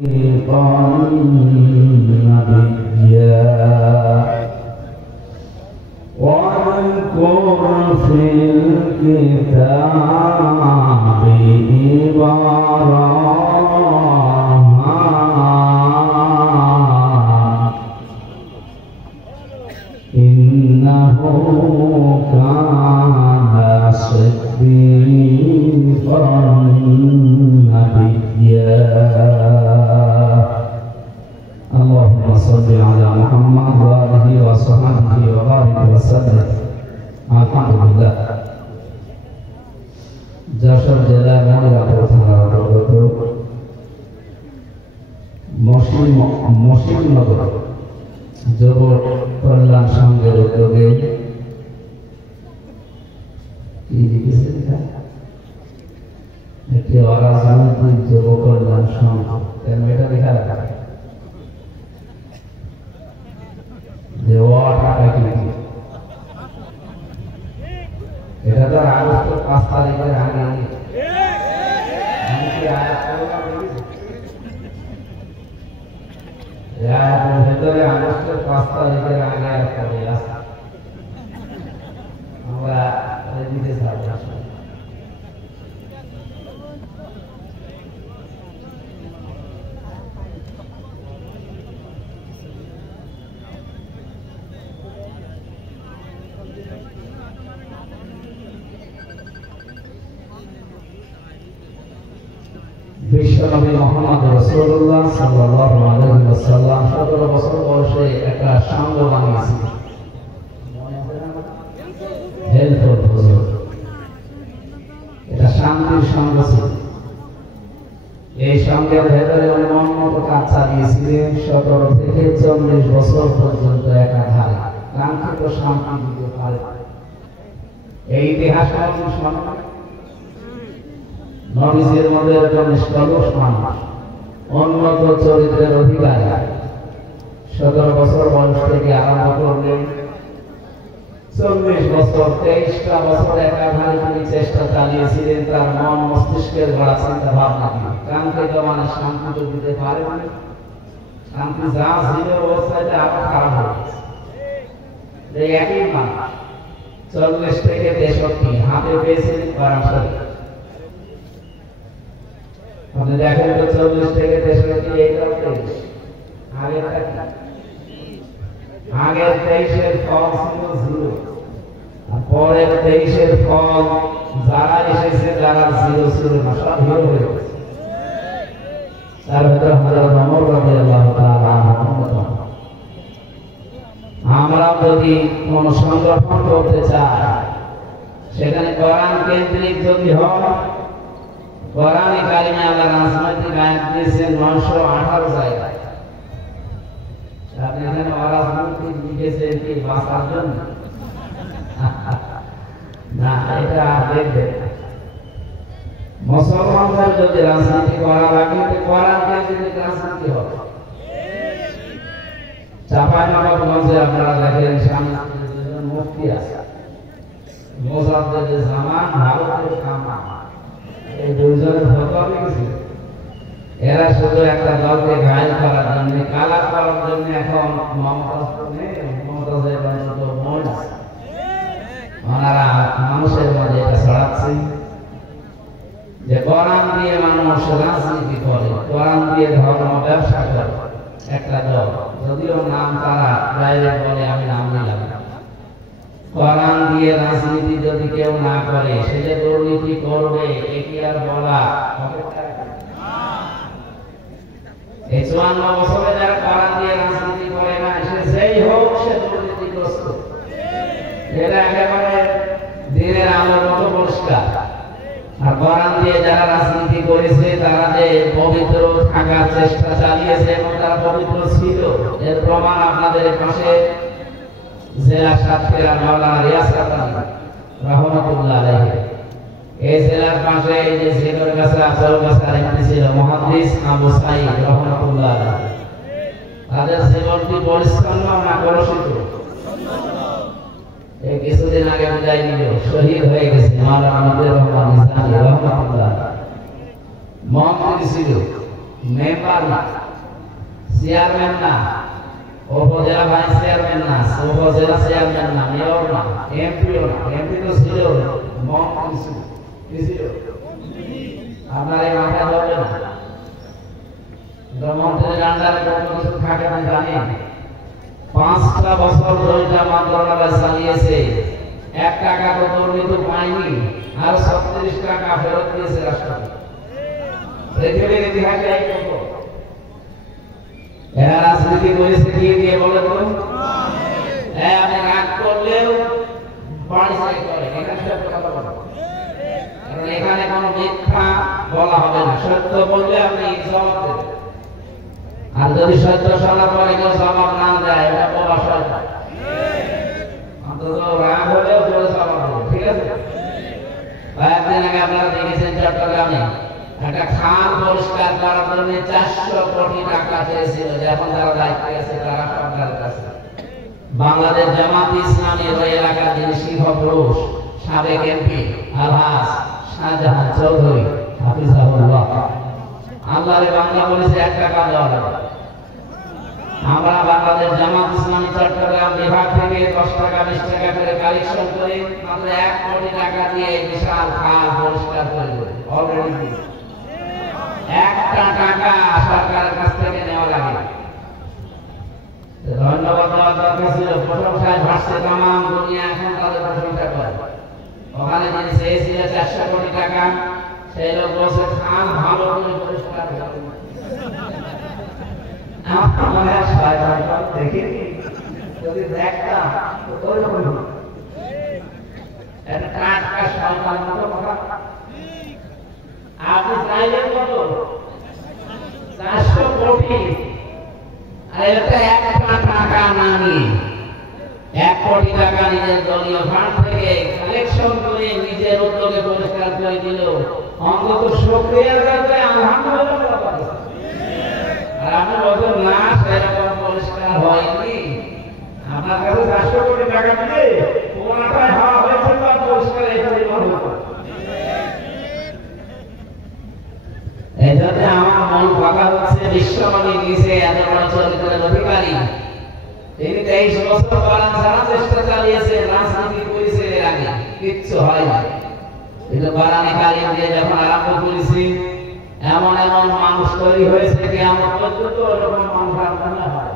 واذكر في الكتاب إبراهيم إنه كان صديقا نبيا اللهم صل على محمد وآله وصحبه وبارك وسلم আলহামদুলিল্লাহ যশোর জেলার মনিরামপুর থানার অন্তর্গত মসিমনগর যুব কল্যাণ সংঘের উদ্যোগে একটি অরাজনৈতিক যুব কল্যাণ সংঘ কেন এটা লেখা রাখা যে এটা তো আগস্টের 5 তারিখের আগে ভেতরে আগস্টের 5 তারিখের আগে আর পরে আসা আমরা দিতে চাই বিশ্বনবী মুহাম্মদ রাসূলুল্লাহ সাল্লাল্লাহু আলাইহি ওয়াসাল্লাম 17 বছর বয়সে একটা সংঘ বানিয়েছিলেন হেল্প হুজুর এটা শান্তির সংঘ ছিল এই সংঘের ভেতরে উন্নত কাজ চালিয়েছিলেন 17 থেকে 40 বছর পর্যন্ত একাধারে কাঙ্ক্ষিত শান্তি দিতে পারে এই ইতিহাস সম্মান নবীজির মধ্যে একজন নিষ্কলুষ মানুষ উন্নত চরিত্রের অধিকারী 17 বছর বয়স থেকে আরম্ভ করলেন 40 বছর 23টা বছর একাধারে তিনি চেষ্টা চালিয়েছিলেন তার মন মস্তিষ্কের গড়া চিন্তা ভাবনা কাঙ্ক্ষিত মানে শান্তি দিতে পারে মানে শান্তি যা ছিল অবস্থাতে আরো খারাপ হয়ে গেছে এই একই মানুষ 40 থেকে 63 হাতে পেয়েছিলেন কোরআন শরীফ আপনি দেখেন তো 40 থেকে 63 এইটাও 23 আগের 23 এর ফল ছিল 0 আর পরের 23 এর ফল যারা এসেছে যারা 0 ছিল না সব হিরো হয়ে গেছে তার ভিতরে হযরত ওমর রাদিয়াল্লাহু তাআলা আমরা যদি কোন সংগঠন করতে চাই সেখানে কোরআন কেন্দ্রিক যদি হয় কোরআনে কারিমে আল্লাহ রাজনৈতিক আয়াত দিয়েছেন 918 জায়গায় আপনি এখানে অরাজনৈতিক লিখেছেন কি বাঁচার জন্য না এটা দেখবেন মুসলমানদের যদি রাজনীতি করা লাগে তো কোরআন কেন্দ্রিক রাজনীতি হবে চাঁপাইনবাবগঞ্জে আপনারা দেখেন সামনে মুফতি আছে মোজাদ্দেদ জামান ভারতের কামাল এই দুইজনের ফতোয়া দিয়েছে এরা শুধু একটা দলকে ঘায়েল করার জন্য কালা করার জন্য এখন মমতাজের মতো মন ওনারা মানুষের মাঝে এটা ছড়াচ্ছে যে কোরআন দিয়ে মানুষ রাজনীতি করে কোরআন দিয়ে ধর্ম ব্যবসা করে একটা দল যদিও নাম তারা বাইরে বলে আমি নাম নিলাম কোরআন দিয়ে রাজনীতি যদি কেউ না করে সে যে দুর্নীতি করবে এটি আর বলা এই 54 বছরে যারা কোরআন দিয়ে রাজনীতি করে না সে যেই হোক সে দুর্নীতিগ্রস্ত এটা একেবারে দিনের আলোর মতো পরিষ্কার আর কোরআন দিয়ে যারা রাজনীতি করেছে তারা যে পবিত্র থাকার চেষ্টা চালিয়েছে এবং তারা পবিত্র ছিল এর প্রমাণ আপনাদের পাশে জেলা সাতক্ষীরা মাওলানা রিয়াজ কাতানি রাহমাতুল্লাহ আলাইহি এই জেলার পাশে এই যে জেলার কাছে আসার কাছে আরেকটি ছিল মুহাদ্দিস আবু সাঈদ রাহমাতুল্লাহ আলাইহি তাদের জীবনটি পরিচ্ছন্ন না কলুষিত এই কিছুদিন আগে বিদায় নিল শহীদ হয়ে গেছে মাওলানা নবীর রহমান ইসলামী রাহমাতুল্লাহ মন্ত্রী ছিল মেম্বার না, চেয়ারম্যান না, উপজেলা ভাইস চেয়ারম্যান না, উপজেলা চেয়ারম্যান না, মেয়র না, এমপিও না। এমপি তো ছিল আপনার এই মাথায় ধরবে না। মন্ত্রীর আন্ডারে কত কিছু থাকে না জানেন? 5টা বছর ধরে মন্ত্রণালয় চালিয়েছে, 1 টাকা তো দুর্নীতি পায়নি, আর 36 টাকা ফেরত দিয়েছে রাষ্ট্রপতি। পৃথিবীর ইতিহাসে এই প্রথম। এরা রাজনীতি করেছে কি দিয়ে বলে তো? আপনি রাগ করলেও বাড়ি চাই করে, এখানে সব কথা বলো। কারণ এখানে কোনো মিথ্যা বলা হবে না, সত্য বললে আপনি জবাব দেবেন। আর যদি সত্য শোনার পরে কেউ জবাব না দেয়, এটা বলা সত্য। অন্তত রাগ হলেও জোরে জবাব দেবে, ঠিক আছে? কয়েকদিন আগে আপনারা দেখেছেন চট্টগ্রামে একটা খাল পরিষ্কার করার জন্য 400 কোটি টাকা চেয়েছিল। এখন যারা দায়িত্বে আছে তারা সরকারের কাছে। বাংলাদেশ জামাত ইসলামের ওই এলাকার যিনি সিংহ পুরুষ, সাবেক এমপি আলহাজ শাহজাহান চৌধুরী হাফিজাহুল্লাহ, আল্লাহরে বাংলা বলেছে 1 টাকা দেওয়া হবে। আমরা বাংলাদেশ জামাত ইসলামী চট্টগ্রাম বিভাগ থেকে 10 টাকা 20 টাকা করে কালেকশন করে মাত্র 1 কোটি টাকা দিয়ে বিশাল খাল পরিষ্কার করে দেব। অলরেডি 1টা টাকা সরকারের কাছ থেকে নেওয়া লাগে। ধন্যবাদ দেওয়ার দরকার ছিল, প্রশংসায় ভাসছে তাম দুনিয়া, এখন তাদের প্রশংসা করে। ওখানে যিনি চেয়েছিল 400 কোটি টাকা, সেই লোক বলছে খাল ভালো করে পরিষ্কার হবে। আমাদের শয়তান দেখিনি, যদি দেখতাম ওইরকম একটা টাটকা শয়তান মতো কথা। আপনি চাইলেন কত? 400 কোটি। আর এটা 1টা টাকা না নিয়ে 1 কোটি টাকা নিজের দলীয় ফান্ড থেকে কালেকশন করে নিজের উদ্যোগে পরিষ্কার করে দিল। অন্তত শুকরিয়া করতে আলহামদুলিল্লাহ। আর আপনি বলছেন না সেরকম পরিষ্কার হয়নি। আপনার কাছে 400 কোটি টাকা দিলে পুরোটাই হওয়া হয়েছে, তো পরিষ্কার এই পরিমাণ হতো। এই জন্য আমার মন ভাঙা হচ্ছে, বিশ্বমানি দিয়েছে এত বড় চরিত্রের অধিকারী। তিনি 23 বছর বারান সারা চেষ্টা চালিয়েছে, রাজনীতি করেছে, এর আগে কিচ্ছু হয়নি। কিন্তু বারানে কালিম দিয়ে যখন আরম্ভ করেছি, এমন এমন মানুষ তৈরি হয়েছে যে আমার পর্যন্ত ওরকম মানুষ আপনারা হয়।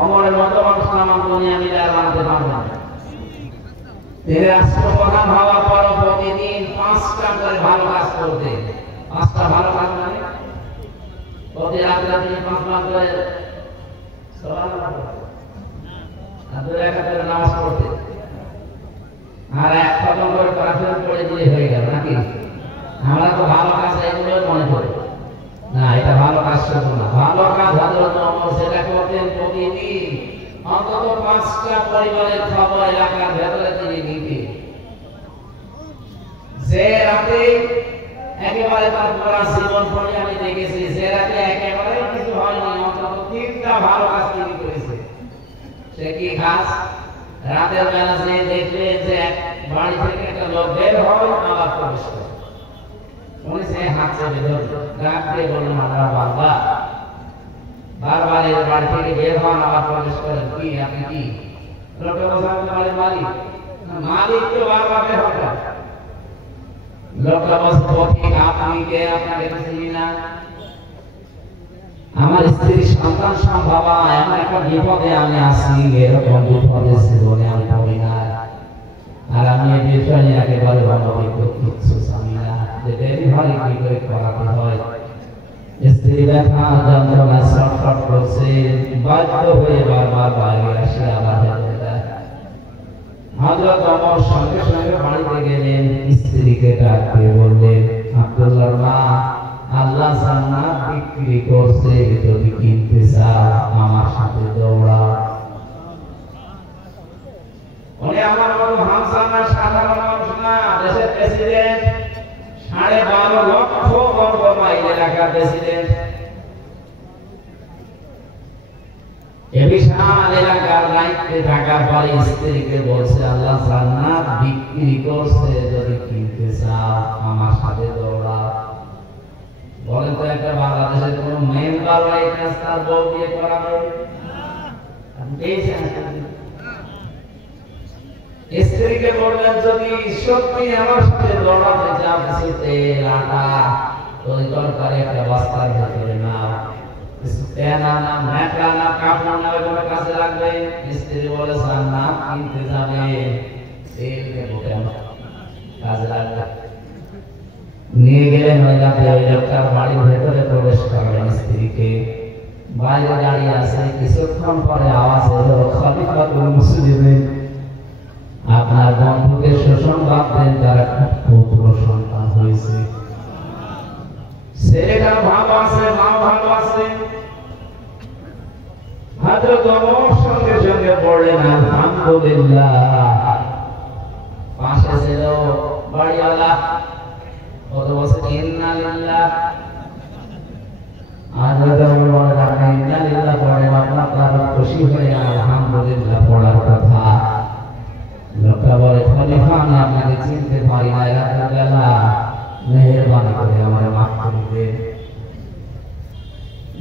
অমরের মতো মানুষ আমার দুনিয়া মিলে আর মানতে পারবে না। তিনি রাষ্ট্রপ্রধান হওয়ার পর প্রতিদিন 5টা করে ভালো কাজ করতে। 5টা ভালো কাজ মানে প্রতি রাত্রে তিনি 5 বার করে নামাজ পড়তে, আর 1 খতম করে প্রার্থনা করে দিলে হয়ে গেল নাকি? আমরা তো ভালো কাজ এগুলো মনে করি না, এটা ভালো কাজ শুধু না, ভালো কাজ হযরত ওমর সেটা করতেন প্রতিদিন। অন্তত 5টা পরিবারের খবর এলাকার ভেতরে তিনি নিতেন। যে রাতে একেবারে তার পুরা জীবন পড়ে আমি দেখেছি, যে রাতে একেবারে কিছু হয়নি, অন্তত 3টা ভালো কাজ তিনি করেছে। সে কি কাজ? রাতের বেলা যে দেখলে যে বাড়ি থেকে একটা লোক বের হয়, আবার প্রবেশ করে, উনি সে হাত চেপে ধরল, ডাক দিয়ে বললেন আমরা বাবা, বারবার এর বাড়ি থেকে বের হন, আবার প্রবেশ করেন। কি আপনি কি? লোকটা বলছেন বাড়ির মালিক। মালিক তো বারবার বের হবে। লোকটা বলছে পথিক, আপনি কে? আপনাকে চিনি না। আমার স্ত্রী সন্তান বাবা, এমন একটা বিপদে আমি আছি, এরকম বিপদে জীবনে আমি পড়ি না। আর আমি এই বিষয় নিয়ে একেবারে অনভিজ্ঞ, কিচ্ছু জানি না যে ডেলিভারি কি করে করাতে হয়। স্ত্রী ব্যথা যন্ত্রণায় ছটফট করছে, বাধ্য হয়ে বারবার বাইরে আসে, আবার হেঁটে যায়। হযরত ওমর সঙ্গে সঙ্গে বাড়িতে গেলেন, স্ত্রীকে ডাক দিয়ে বললেন, আব্দুল্লাহর মা, আল্লাহ জান্নাত বিক্রি করছে, যদি কিনতে চাও আমার সাথে দৌড়াও। উনি আমার মতো হামসা না, সাধারণ মানুষ না, দেশের প্রেসিডেন্ট, 12.5 লক্ষ বর্গ মাইল এলাকার প্রেসিডেন্ট। এই বিশাল এলাকার দায়িত্বে থাকার পরে স্ত্রীকে বলছে, আল্লাহ জান্নাত বিক্রি করছে, যদি কিনতে চাও আমার সাথে দৌড়াও। বলেন তো একটা বাংলাদেশের কোন মেম্বার এই কাজ তার বউ দিয়ে করাবে? স্ত্রীকে বললেন যদি সত্যি আমার সাথে লড়াতে চাও কিছুতে আটা ওই তরকারি একটা বস্তার ভেতরে নাও, তেনা না মেটা না কাপড় না ওইভাবে কাছে রাখবে। স্ত্রী বলে জান্নাত কিনতে যাবে, তেল দেবো কেন, কাজে রাখবে। নিয়ে গেলেন ওই রাতে ওই লোকটার বাড়ির ভেতরে প্রবেশ করলেন স্ত্রীকে। বাইরে দাঁড়িয়ে আছে, কিছুক্ষণ পরে আওয়াজ এলো খলিফাতুল মুসলিমিন, আপনার বন্ধুকে সুসংবাদ দেন তার একটা পুত্র সন্তান হয়েছে। ছেলেটার ভালো আছে, মা ভালো আছে। হযরত ওমর সঙ্গে সঙ্গে বললেন আলহামদুলিল্লাহ। পাশে ছিল বাড়িওয়ালা, কত বলছে ইন্না লিল্লাহ। হযরত ওমর বললেন ইন্না লিল্লাহ পড়েন, আপনার খুশি হয়ে আলহামদুলিল্লাহ পড়ার কথা। লোকটা বলে খলিফা আমি আপনাকে চিনতে পারি না, রাতের বেলা মেহেরবানি করে আমার মাফ করে দেন।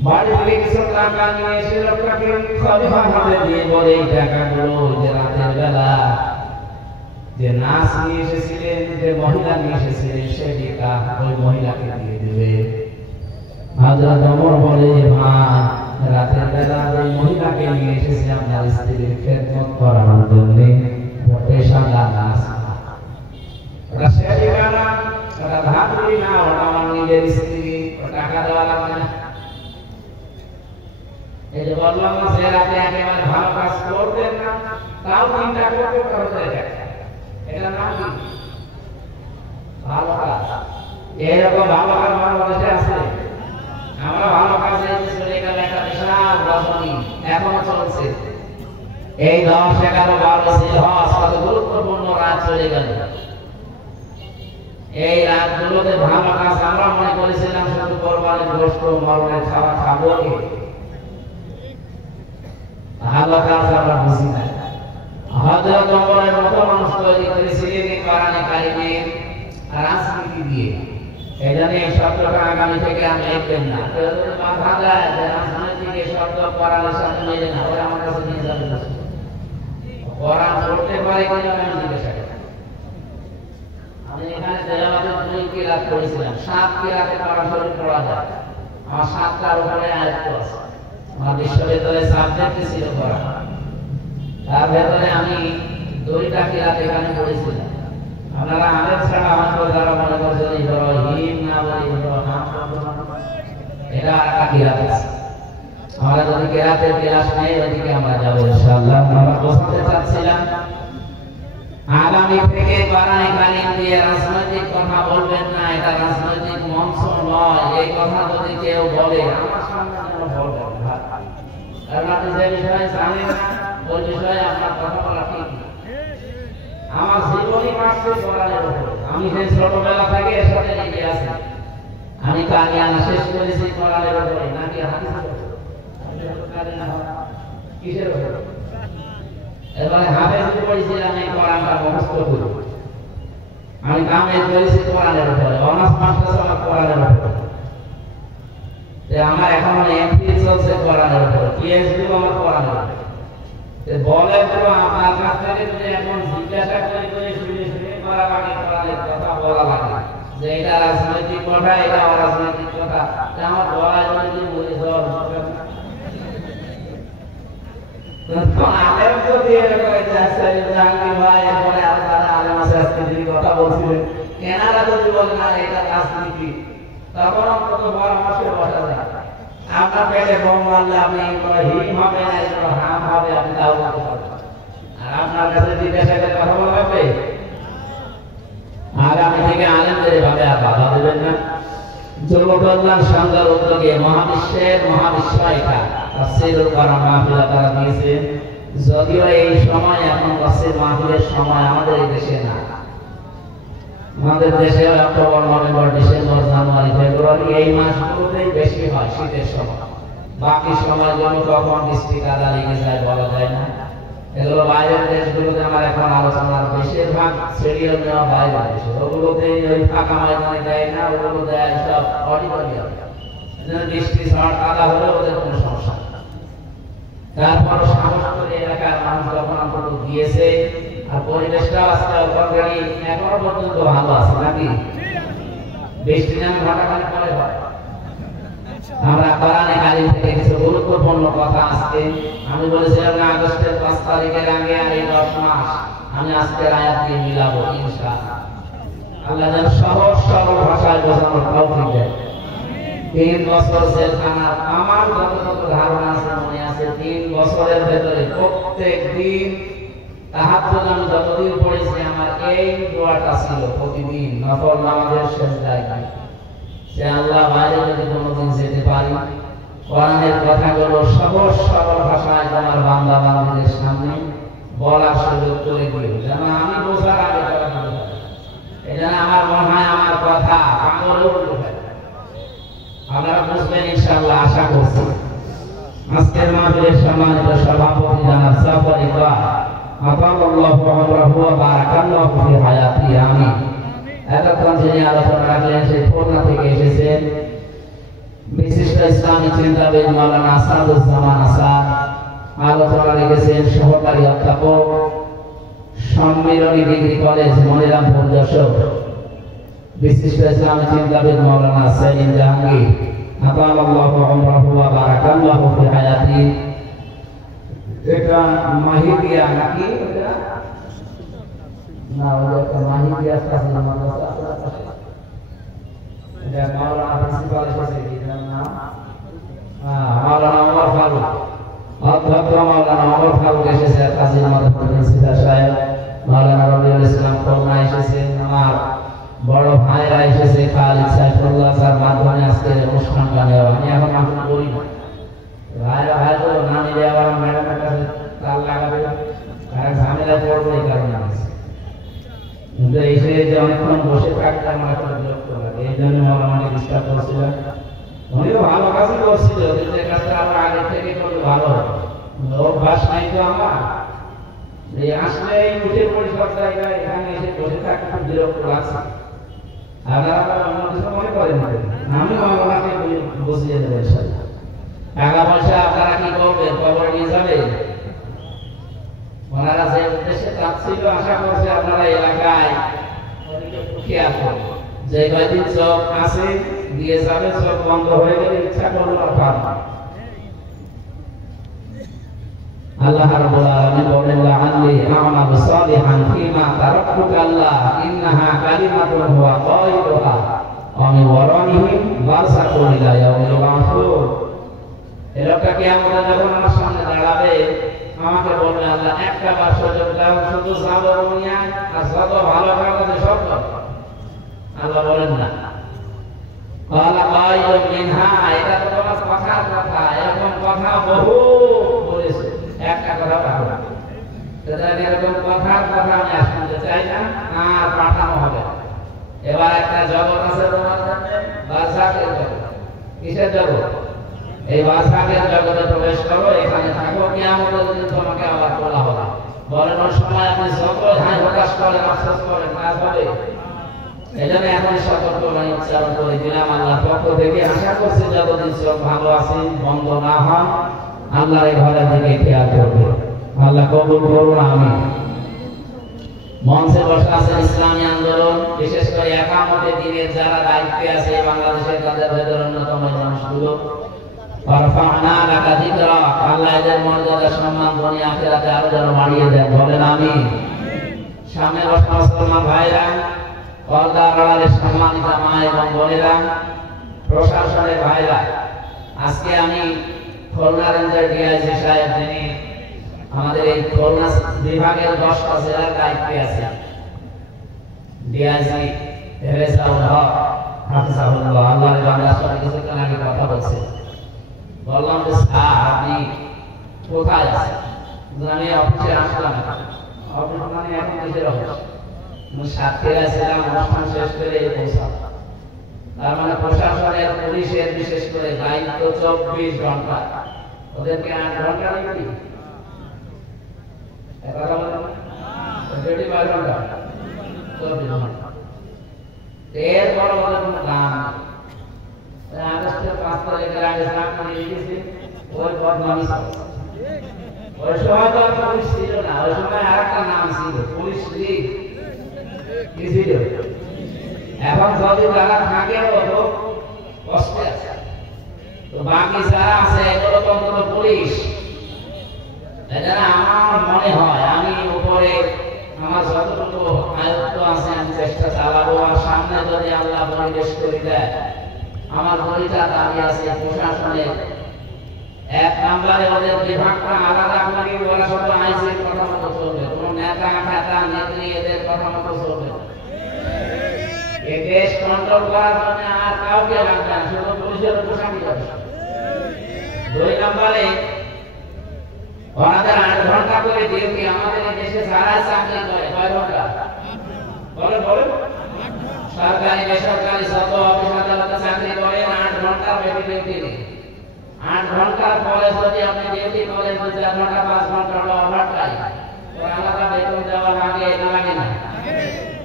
বাড়ি থেকে কিছু টাকা নিয়ে এসে লোকটাকে খলিফার হাতে দিয়ে বলে এই টাকাগুলো যে রাতের বেলা যে নাচ নিয়ে এসেছিলেন, যে মহিলা নিয়ে এসেছিলেন সেটা ওই মহিলাকে দিয়ে দেবে। হযরত ওমর বলে মা রাতের বেলা ওই মহিলাকে নিয়ে এসেছি আপনার স্ত্রীর খেদমত করানোর জন্য, পেশাদার নাচ ওটা সেটা না, ওটা ধাতুরি না, ওটা আমার নিজের স্ত্রী, টাকা দেওয়া লাগবে না। এই যে বললাম না সে রাতে একেবারে ভালো কাজ করতেন না, তাও চিন্তা করতে করতে এটা নাম কি ভালো কাজ। এরকম ভালো কাজ বাংলাদেশে আছে। আমরা ভালো কাজে চলে গেল একটা বিশাল রজনী এখনো চলছে। এই 10, 11, 12 জিলহজ কত গুরুত্বপূর্ণ রাত চলে গেল। এই রাতগুলোতে ভালো কাজ আমরা মনে করেছিলাম শুধু কোরবানির গোশত মরণের খাওয়া খাবো, ভালো কাজ আমরা বুঝি না। হযরত ওমরের মতো মানুষ তৈরি করেছিলেন এই কোরআনে কারিমের রাজনীতি দিয়ে। এই জন্য এই শব্দটা আগামী থেকে আমি লিখবেন না। মাথা যায় যে রাজনৈতিক এই শব্দ কোরআনের সাথে মিলে না, ওরা আমার কাছে নিয়ে যাবে না। কোরআন পড়তে পারে কিনা আমি জিজ্ঞাসা করি। আমি এখানে তেলাওয়াতের 2 কিরাত করেছিলাম, 7 কিরাতে সরাসরি পড়া যায়। আমার 7টার উপরে আয়াত আছে। আমার বিশ্ববিদ্যালয়ে সাবজেক্ট ছিল কোরআন, তার ভেতরে আমি 2টা কিরাত এখানে পড়েছিলাম। আপনারা আমাদের ছাড়া আমাদের যারা মনে করছেন ইব্রাহিম না বলে ইব্রাহিম, এটা একটা কিরাত আছে। আমরা যদি কিরাতের ক্লাস নেই ওদিকে আমরা যাব ইনশাআল্লাহ। আমরা বলতে চাচ্ছিলাম আগামী থেকে কোরআনে কারীম দিয়ে রাজনৈতিক কথা বলবেন না, এটা রাজনৈতিক মঞ্চ নয়। এই কথা যদি কেউ বলে আমার সামনে যেন বলবেন না, কারণ আপনি যে বিষয়ে জানেন না ওই বিষয়ে আপনার কথা বলা ঠিক না। আমার জীবনই কাটছে কোরআনের উপর। আমি যে ছোটবেলা থেকে এর সাথে লেগে আছি। আমি কালিয়ানা শেষ করেছি কোরআনের উপরে নাকি হাদিসের উপর? কিসের উপর? এবারে হাফেজ পড়েছিলাম এই কোরআনটা মুখস্থ করে। আমি কামেল করেছি কোরআনের উপরে, অনার্স মাস্টার্স আমার কোরআনের উপরে। আমার এখন এমফিল চলছে কোরআনের উপরে, পিএইচডি আমার কোরআনের উপরে। বলেন তো আপনার কাছ থেকে যদি এখন জিজ্ঞাসা করে শুনে শুনে করা লাগে, কোরআনের কথা বলা লাগে যে এটা রাজনৈতিক কথা, এটা অরাজনৈতিক কথা, আমার বলা যদি বলে যাওয়া কথা বলছিলেন কেনারা যদি বলে না এটা রাজনীতি, তখন অন্তত পরামর্শে বসা যায়। আপনার পেটে বোম মারলে আপনি হিম হবে না, হাম হবে, আপনি তাও বলতে পারবেন। আর আপনার কাছে জিজ্ঞাসা করে কথা বলা হবে, আগামী থেকে আলেমদের ভাবে আর বাধা দেবেন না। যুব কল্যাণ সংঘের উদ্যোগে মহাবিশ্বের মহাবিশ্বয়িকা তাফসীরুল কোরআন মাহফিল তারা দিয়েছেন। যদিও এই সময় এখন তাফসীর মাহফিলের সময় আমাদের এই দেশে না, আমাদের দেশে অক্টোবর, নভেম্বর, ডিসেম্বর, জানুয়ারি, ফেব্রুয়ারি এই মাসগুলোতেই বেশি হয় শীতের সময়। বাকি সময় জন্য কখন বৃষ্টি কাদা লেগে যায় বলা যায় না। এগুলো বাইরের দেশগুলোতে আমার এখন আলোচনার বেশিরভাগ সিরিয়াল নেওয়া বাইরের দেশে, ওগুলোতে ওই ফাঁকা ময়দানে দেয় না, ওগুলো দেয় সব অডিটোরিয়াম। বৃষ্টি ঝড় কাদা হলে ওদের কোনো সমস্যা। তারপর সাহস করে এলাকার মানুষ যখন অন্তত দিয়েছে, আর পরিবেশটা আজকে অলরেডি এখনো পর্যন্ত ভালো আছে নাকি? বৃষ্টি যেন ঘটাঘাটি পরে হয়। আমরা কোরআনে কারীম থেকে কিছু গুরুত্বপূর্ণ কথা আজকে আমি বলেছিলাম না, আগস্টের 5 তারিখের আগে আর এই 10 মাস আমি আজকের আয়াত দিয়ে মিলাবো ইনশাআল্লাহ। আল্লাহ যেন সহজ সরল ভাষায় বোঝানোর তৌফিক দেয়। 3 বছর জেলখানার আমার যতটুকু ধারণা আছে মনে আছে, 3 বছরের ভেতরে প্রত্যেক দিন তাহাজ্জুদ আমি যতদিন পড়েছি আমার এই দোয়াটা ছিল প্রতিদিন নফল নামাজের সেজদায়। সে আল্লাহ বাইরে যদি কোনোদিন যেতে পারি, কোরআনের কথাগুলো সহজ সরল ভাষায় তোমার বান্দা বান্দীদের সামনে বলার সুযোগ করে দিও, যেন আমি বোঝার আগে তারা বুঝতে পারে। এটা আমার মনে হয় আমার কথা আমলেও বলতে পারে। আপনারা বুঝবেন ইনশাআল্লাহ, আশা করছি। আজকের মাহফিলের সম্মানিত সভাপতি জনাব জাফর ইকবাল, আতাল্লাহু আমরাহু ওয়া বারাকাল্লাহু ফি হায়াতি, আমিন। এতক্ষণ যিনি আলোচনা রাখলেন সেই খুলনা থেকে এসেছেন বিশিষ্ট ইসলামী চিন্তাবিদ মাওলানা আসাদুজ্জামান আসাদ। আলোচনা রেখেছেন সহকারী অধ্যাপক, সম্মিলনী ডিগ্রি কলেজ, মনিরামপুর, যশোর, বিশিষ্ট ইসলামী চিন্তাবিদ মাওলানা সেলিম জাহাঙ্গীর, আতাল্লাহু আমরাহু ওয়া বারাকাল্লাহু ফি হায়াতি। এটা মাহিদিয়া নাকি? না, ওটা একটা মাহিদিয়া সাসনা মাদ্রাসা আছে। এটা মাওলানা প্রিন্সিপাল এসেছে, এটার নাম মাওলানা ওমর ফারুক, অধ্যক্ষ মাওলানা ওমর ফারুক এসেছে, কাজী মাদ্রাসা প্রিন্সিপাল সাহেব মাওলানা রবিউল ইসলাম খুলনা এসেছেন, আমার বড় ভাইরা এসেছে, খালিদ সাইফুল্লাহ স্যার মাধ্যমে আজকের অনুষ্ঠানটা নেওয়া। আমি এখন আপনি বলি না ভাইরা ভাই তো না নিলে আবার ম্যাডামের কাছে তাল লাগাবে, ঝামেলা পড়বো, এই কারণে কিন্তু এসে যে অনেকক্ষণ বসে থাকতে আমার একটা বিরক্ত লাগে, এই জন্য আমাকে ডিস্টার্ব করছিল। উনিও ভালো কাজই করছিল, কিন্তু এই কাজটা আরো আগে থেকে করলে ভালো হতো। অভ্যাস নাই তো আমার, এই আসলে এই উঠে পরিষ্কার জায়গায় এখানে এসে বসে থাকতে খুব বিরক্ত লাগছে। আপনারা অন্য কিছু মনে করেন না, আমি আমাকে বসিয়ে দেবো ইনশাআল্লাহ। টাকা পয়সা আপনারা কি করবেন? খবর নিয়ে যাবেন। ওনারা যে উদ্দেশ্যে যাচ্ছিল, আশা করছে আপনারা এলাকায় খেয়াল করবেন। যে কয়দিন চোখ আছে দিয়ে যাবে, চোখ বন্ধ হয়ে গেলে ইচ্ছা করলো আর পারবে। আল্লাহ রাব্বুল আলামিন বলেন, লাআল্লি আ'মালু সালিহান ফীমা তারাকতু কাল্লা ইন্নাহা কালিমাতুন হুয়া কায়িলুহা ওয়া মিন ওয়ারাইহিম বারযাখুন ইলা ইয়াউমিল বা'সুর। এই লোকটা কিয়ামতে যখন আমার সামনে দাঁড়াবে, আমাকে বলবে, আল্লাহ একটা বার সুযোগ দাও, শুধু যাবো দুনিয়া আর যত ভালো কাজ আছে সব করব। আল্লাহ বলেন না, ক্বালা কায়িলুন মিনহা, এটা তো তোমার কথার কথা, এরকম কথা বহু বলেছে, একটা কথা রাখো না। তাহলে এরকম কথার কথা আমি আর শুনতে চাই না, আর পাঠানো হবে। এবার একটা জগৎ আছে তোমার জন্য, বারযাখের জগৎ। কিসের জগৎ? এই বারযাখের জগতে প্রবেশ করো, এখানে থাকো, কিয়ামতের দিন তোমাকে আবার তোলা হবে। বলেন ওই সময় আপনি যত হাই হতাশ করেন, আফসোস করেন, কাজ হবে। এই জন্য এখন সতর্কবাণী উচ্চারণ করে দিলাম আল্লাহর পক্ষ থেকে। আশা করছি যতদিন চোখ ভালো আছে, বন্ধ না হয়, আল্লাহর এই ঘরের দিকে খেয়াল করবে। আল্লাহ কবুল করুন, আমিন। মঞ্চে বসে আছেন ইসলামী আন্দোলন, বিশেষ করে একামতে দ্বীনের যারা দায়িত্বে আছে বাংলাদেশের, তাদের ভেতর অন্যতম মানুষগুলো। ফারফা'না লাকা যিকরাক, আল্লাহ এদের মর্যাদা সম্মান দুনিয়া আখিরাতে আরো যেন বাড়িয়ে দেন, বলেন আমিন। সামনে বসা মুসলমান ভাইরা, পর্দার আড়ালের সম্মানিত মা এবং বোনেরা, প্রশাসনের ভাইরা, আজকে আমি খুলনা রেঞ্জের ডিআইজি সাহেব, যিনি আমাদের এই খুলনা বিভাগের 10টা জেলার দায়িত্বে আছে, ডিআইজি রেজাউল হক হাফিজাহুল্লাহ, আল্লাহর বান্দার সাথে কিছুক্ষণ আগে কথা বলছে। বললাম যে স্যার আপনি কোথায় আছেন? আমি অফিসে আসলাম। অফিস মানে এখন কিসের অফিস? সাতক্ষীরা ছিলাম, অনুষ্ঠান শেষ করে পৌঁছালাম। তার মানে প্রশাসনের, পুলিশের বিশেষ করে দায়িত্ব 24 ঘন্টা, ওদেরকে 8 ঘন্টা নেই। কথা বলেন ডিউটি 12 ঘন্টা 24 ঘন্টা এর বড় বড় কোনো দাম আগস্টের 5 তারিখের আগে নাম নিয়ে গেছে ওই বদনামি ওই সময় তো পুলিশ ছিল না ওই সময় আরেকটা নাম ছিল পুলিশ লীগ কি ছিল এখন যদি তারা থাকে তো কষ্টে আছে তো বাকি যারা আছে এগুলো তো পুলিশ এটা আমার মনে হয় আমি উপরে আমার যতটুকু আয়ত্ত আছে আমি চেষ্টা চালাবো আর সামনে যদি আল্লাহ পরিবেশ করে দেয় আমার পরিচয় আমি আছি প্রশাসনের এক নম্বরে ওদের বিভাগটা আলাদা করে ওরা সব আইসির কথা মতো চলবে কোন নেতা ফেতা নেত্রী এদের কথা মতো চলবে এই দেশ কন্ট্রোল করার জন্য আর কাউকে লাগবে না শুধু পুলিশের পোশাকই যাবে 2 নম্বরে ওনাদের 8 ঘন্টা করে ডিউটি আমাদের দেশে সারা চাকরি করে 9 ঘন্টা বলে সরকারি বেসরকারি সব অফিস আদালতে চাকরি করে 8 ঘন্টা বেশি ডিউটি নেই 8 ঘন্টার পরে যদি আপনি ডিউটি করেন 4 ঘন্টা 5 ঘন্টা ওভারটাইম তো আলাদা বেতন দেওয়া লাগে না লাগে না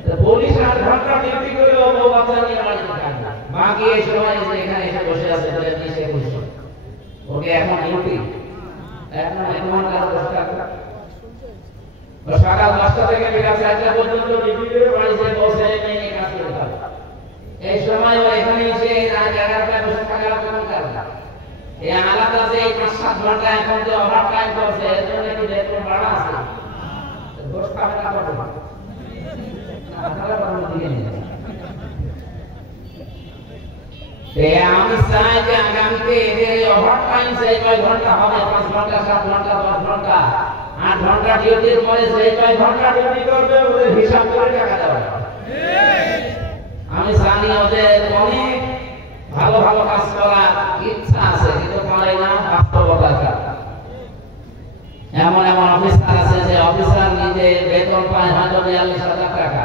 তো পুলিশ 8 ঘন্টা ডিউটি করে ও বাচ্চা নিয়ে বাড়িতে থাকে বাকি এই সময় যে এখানে এসে বসে আছে তাহলে কি সে বুঝবে ওকে এখন ডিউটি এখন 1 ঘন্টা 10 টাকা সকাল 10টা থেকে বিকাল 4টা পর্যন্ত ডিউটি করে বাড়িতে পৌঁছে নিয়ে কাজ করতে হবে এই সময় ও এখানে এসে রাত 11টায় বসে থাকার কোনো কারণ নেই এই আলাদা যে 5-7 ঘন্টা এখন যে ওভার টাইম করছে এর জন্য কি বেতন বাড়া আছে 10 টাকা না পাবো আপনারা বলুন দিকে আমি চাই যে আগামীতে এদের ওভার টাইম যে কয় ঘন্টা হবে 5 ঘন্টা 7 ঘন্টা 10 ঘন্টা 8 ঘন্টা ডিউটির পরে যে কয় ঘন্টা ডিউটি করবে ওদের হিসাব করে টাকা দেওয়া আমি জানি ওদের অনেক ভালো ভালো কাজ করার ইচ্ছা আছে কিন্তু পারে না বাস্তবতার কারণে এমন এমন অফিসার আছে যে অফিসার নিজে বেতন পায় হয়তো 42,000 টাকা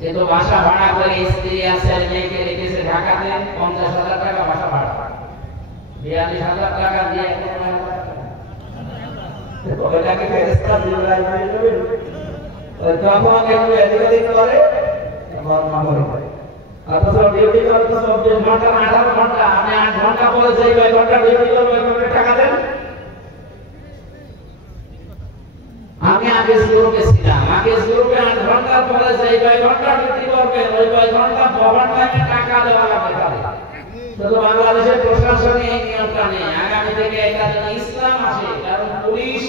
কিন্তু বাসা ভাড়া করে স্ত্রী আছে মেয়েকে রেখেছে ঢাকাতে 50,000 টাকা বাসা ভাড়া 42,000 টাকা দিয়ে ওটাকে ফেরেশতা জিবরাইল বলে ওই তখন একটু এদিক করে আমার মামলা করে অথচ ডিউটি করতে 24 ঘন্টা 18 ঘন্টা আপনি 8 ঘন্টা পরে যে কয় ঘন্টা ডিউটি করবেন ওই টাকা দেন আমি আগে গ্রুপে ছিলাম আগে গ্রুপে 8 ঘন্টা পরে যে কয় ঘন্টা ডিউটি করবেন ওই কয় ঘন্টা ওভার টাইমে টাকা দেওয়া লাগবে শুধু বাংলাদেশের প্রশাসনে এই নিয়মটা নেই আগামী থেকে এটা যদি ইসলাম আসে কারণ পুলিশ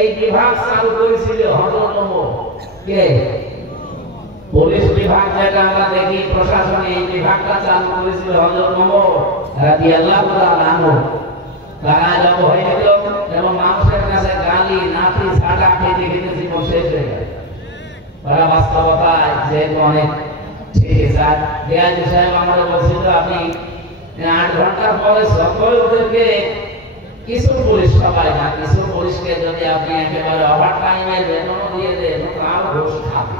এই বিভাগ চালু করেছিল হযরত ওমর কে পুলিশ বিভাগ যেটা আমরা দেখি প্রশাসনে এই বিভাগটা চালু করেছিল হযরত ওমর রাদিয়াল্লাহু তাআলা আনহু তারা যখন হয়ে গেল এবং মানুষের কাছে গালি নাতি ছাটা খেতে খেতে জীবন শেষ হয়ে গেল ওরা বাস্তবতায় যে অনেক ঠিক আছে ডিআইজি সাহেব আমাদের বলছিল আপনি 8 ঘন্টার পরে সকল ওদেরকে কিছু পুলিশ সবাই না কিছু পুলিশকে যদি আপনি একেবারে ওভার টাইমে বেতন দিয়ে দেন তাও ঘুষ খাবে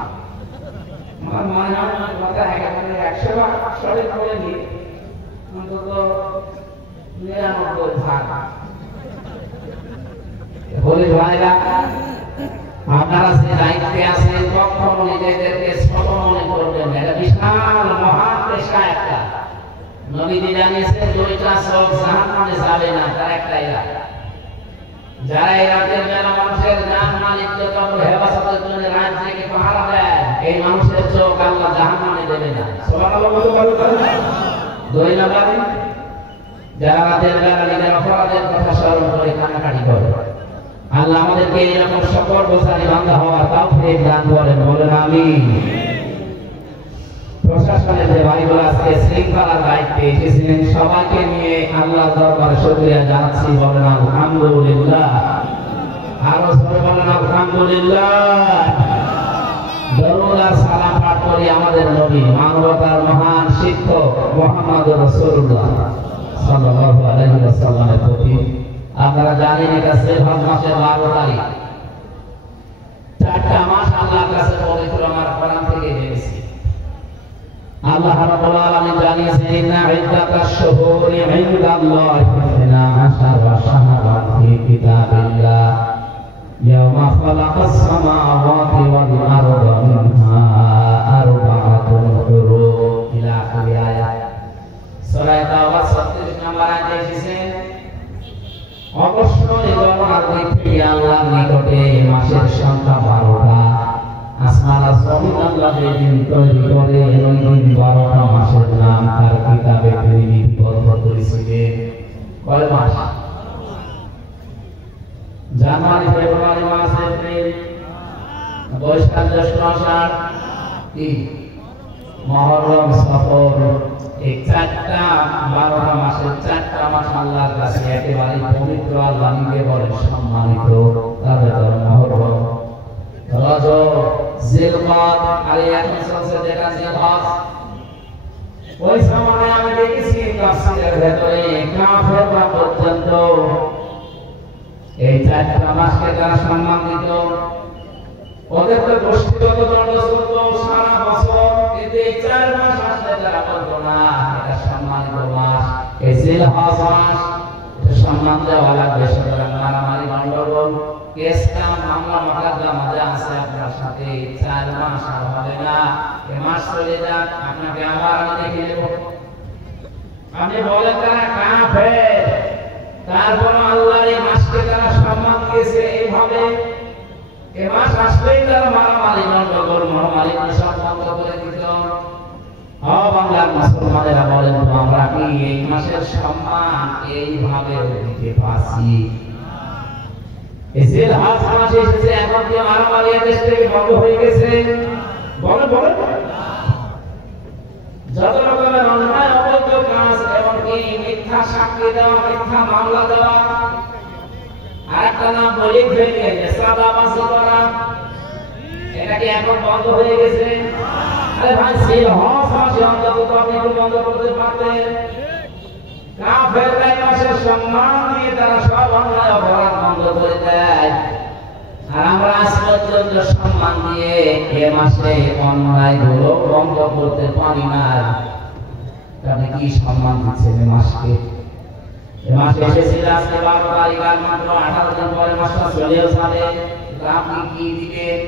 আমার মনে হয় কথা একেবারে 100 ভাগ সঠিক বলেনি অন্তত 99 ভাগ পুলিশ ভাইরা আপনারা যে দায়িত্বে আছেন কখনো নিজেদেরকে ছোট মনে করবেন এটা বিশাল মহান পেশা একটা নবীজি জানিয়েছেন 2টা চোখ জাহান্নামে যাবে না তার একটাই রাত যারা এই রাতের বেলা মানুষের জান মাল ইজ্জত ও হেফাজতের জন্য রাত জেগে পাহারা দেয় এই মানুষের চোখ আল্লাহ জাহান্নামে দেবে না সুবহানাল্লাহ বলতে 2 নম্বরে যারা রাতের বেলা নিজের অপরাধের কথা স্মরণ করে কান্নাকাটি করে আল্লাহ আমাদেরকে এরকম সকল বোঝারি বান্দা হওয়ার তৌফিক দান করেন বলেন আমিন প্রশাসনের যে ভাইগুলো আজকে শৃঙ্খলার দায়িত্বে এসেছিলেন সবাইকে নিয়ে আল্লাহর দরবারে শুকরিয়া জানাচ্ছি বলেন আলহামদুলিল্লাহ আরো সবাই বলেন আলহামদুলিল্লাহ দরুদ আর সালাম পাঠ করি আমাদের নবী মানবতার মহান শিক্ষক মুহাম্মদ রাসূলুল্লাহ সাল্লাল্লাহু আলাইহি ওয়াসাল্লামের প্রতি আপনারা জানেন এটা জিলহজ মাসের 12 তারিখ 4টা মাস আল্লাহর কাছে পবিত্র আমার কোরআন থেকে জেনেছি আল্লাহ রাব্বুল আলামিন জানিয়েছেন ইন্না ইদ্দাতাশ শুহুরি ইনদাল্লাহি 12 শাহরান ফি কিতাবিল্লাহ ইয়াউমা খালাকাস সামাওয়াতি ওয়াল আরদা মিনহা আরবাআতুন হুরুম ইলা আখির আয়াত। সূরা তাওবা 36 নম্বর আয়াতে এসেছে, অবশ্যই তোমার দিক থেকে আল্লাহর নিকটে মাসের সংখ্যা 12টা। আসমান আর জমিন আল্লাহ যেদিন তৈরি করে ওই দিন 12টা মাসের নাম তার কিতাবে তিনি লিপিবদ্ধ করেছিলেন। কয় মাস? জানুয়ারি, ফেব্রুয়ারি, মার্চ, এপ্রিল, বৈশাখ, জ্যৈষ্ঠ, আষাঢ়, কি মুহররম, সফর, এই 4টা 12টা মাসের 4টা মাস আল্লাহর কাছে একেবারে পবিত্র। আল্লাহ নিজে বলেন সম্মানিত। তার ভিতরে মুহররম, রজব, জিলকদ, আর এখন চলছে যেটা জিলহজ। ওই সময় আমি দেখেছি তাফসীরের ভেতরে কাফের পর্যন্ত এই 4টা মাসকে তারা সম্মান দিত। ওদের তো গোষ্ঠীগত দণ্ড চলতো সারা বছর, কিন্তু এই 4 মাস আসলে তারা বলতো না এটা সম্মানিত মাস, এই জিলহজ মাস, এটা সম্মান দেওয়া লাগবে। সুতরাং মারামারি, গন্ডগোল, কেস কাম, মামলা মোকদ্দমা যা আছে আপনার সাথে 4 মাস আর হবে না। এই মাস চলে যাক, আপনাকে আবার আমি দেখে নেব। আপনি বলেন তারা কাফের, তারপর আল্লাহর এই মাসকে তারা সম্মান দিয়েছে এইভাবে। এই মাস আসলেই তারা মারামারি, গন্ডগোল, মহামারী সব বন্ধ করে দিত। বাংলার মুসলমানেরা বলেন তো আমরা কি এই মাসের সম্মান এইভাবে দিতে পারছি? এই জিলহজ মাস এসেছে, এখন কি মারামারি দেশ থেকে বন্ধ হয়ে গেছে? বলে বলে যত রকমের অন্যায় অবৈধ কাজ, এমনকি মিথ্যা সাক্ষী দেওয়া, মিথ্যা মামলা দেওয়া, আরেকটা নাম বলি ফেলে সাদাবাজি করা, এটা কি এখন বন্ধ হয়ে গেছে? আরে ভাই জিলহজ মাসে অন্তত আপনি একটু বন্ধ করতে পারতেন। কাফেররা এই মাসের সম্মান দিয়ে তারা সব অন্যায় অপরাধ বন্ধ করে দেয়, আর আমরা আজ পর্যন্ত সম্মান দিয়ে এ মাসে অন্যায়গুলো বন্ধ করতে পারি না। আপনি কি সম্মান দিচ্ছেন এ মাসকে? এ মাসে এসেছিল আজকে 12 তারিখ, আর মাত্র 18 দিন পরে মাসটা চলেও যাবে। আপনি কি দিবেন?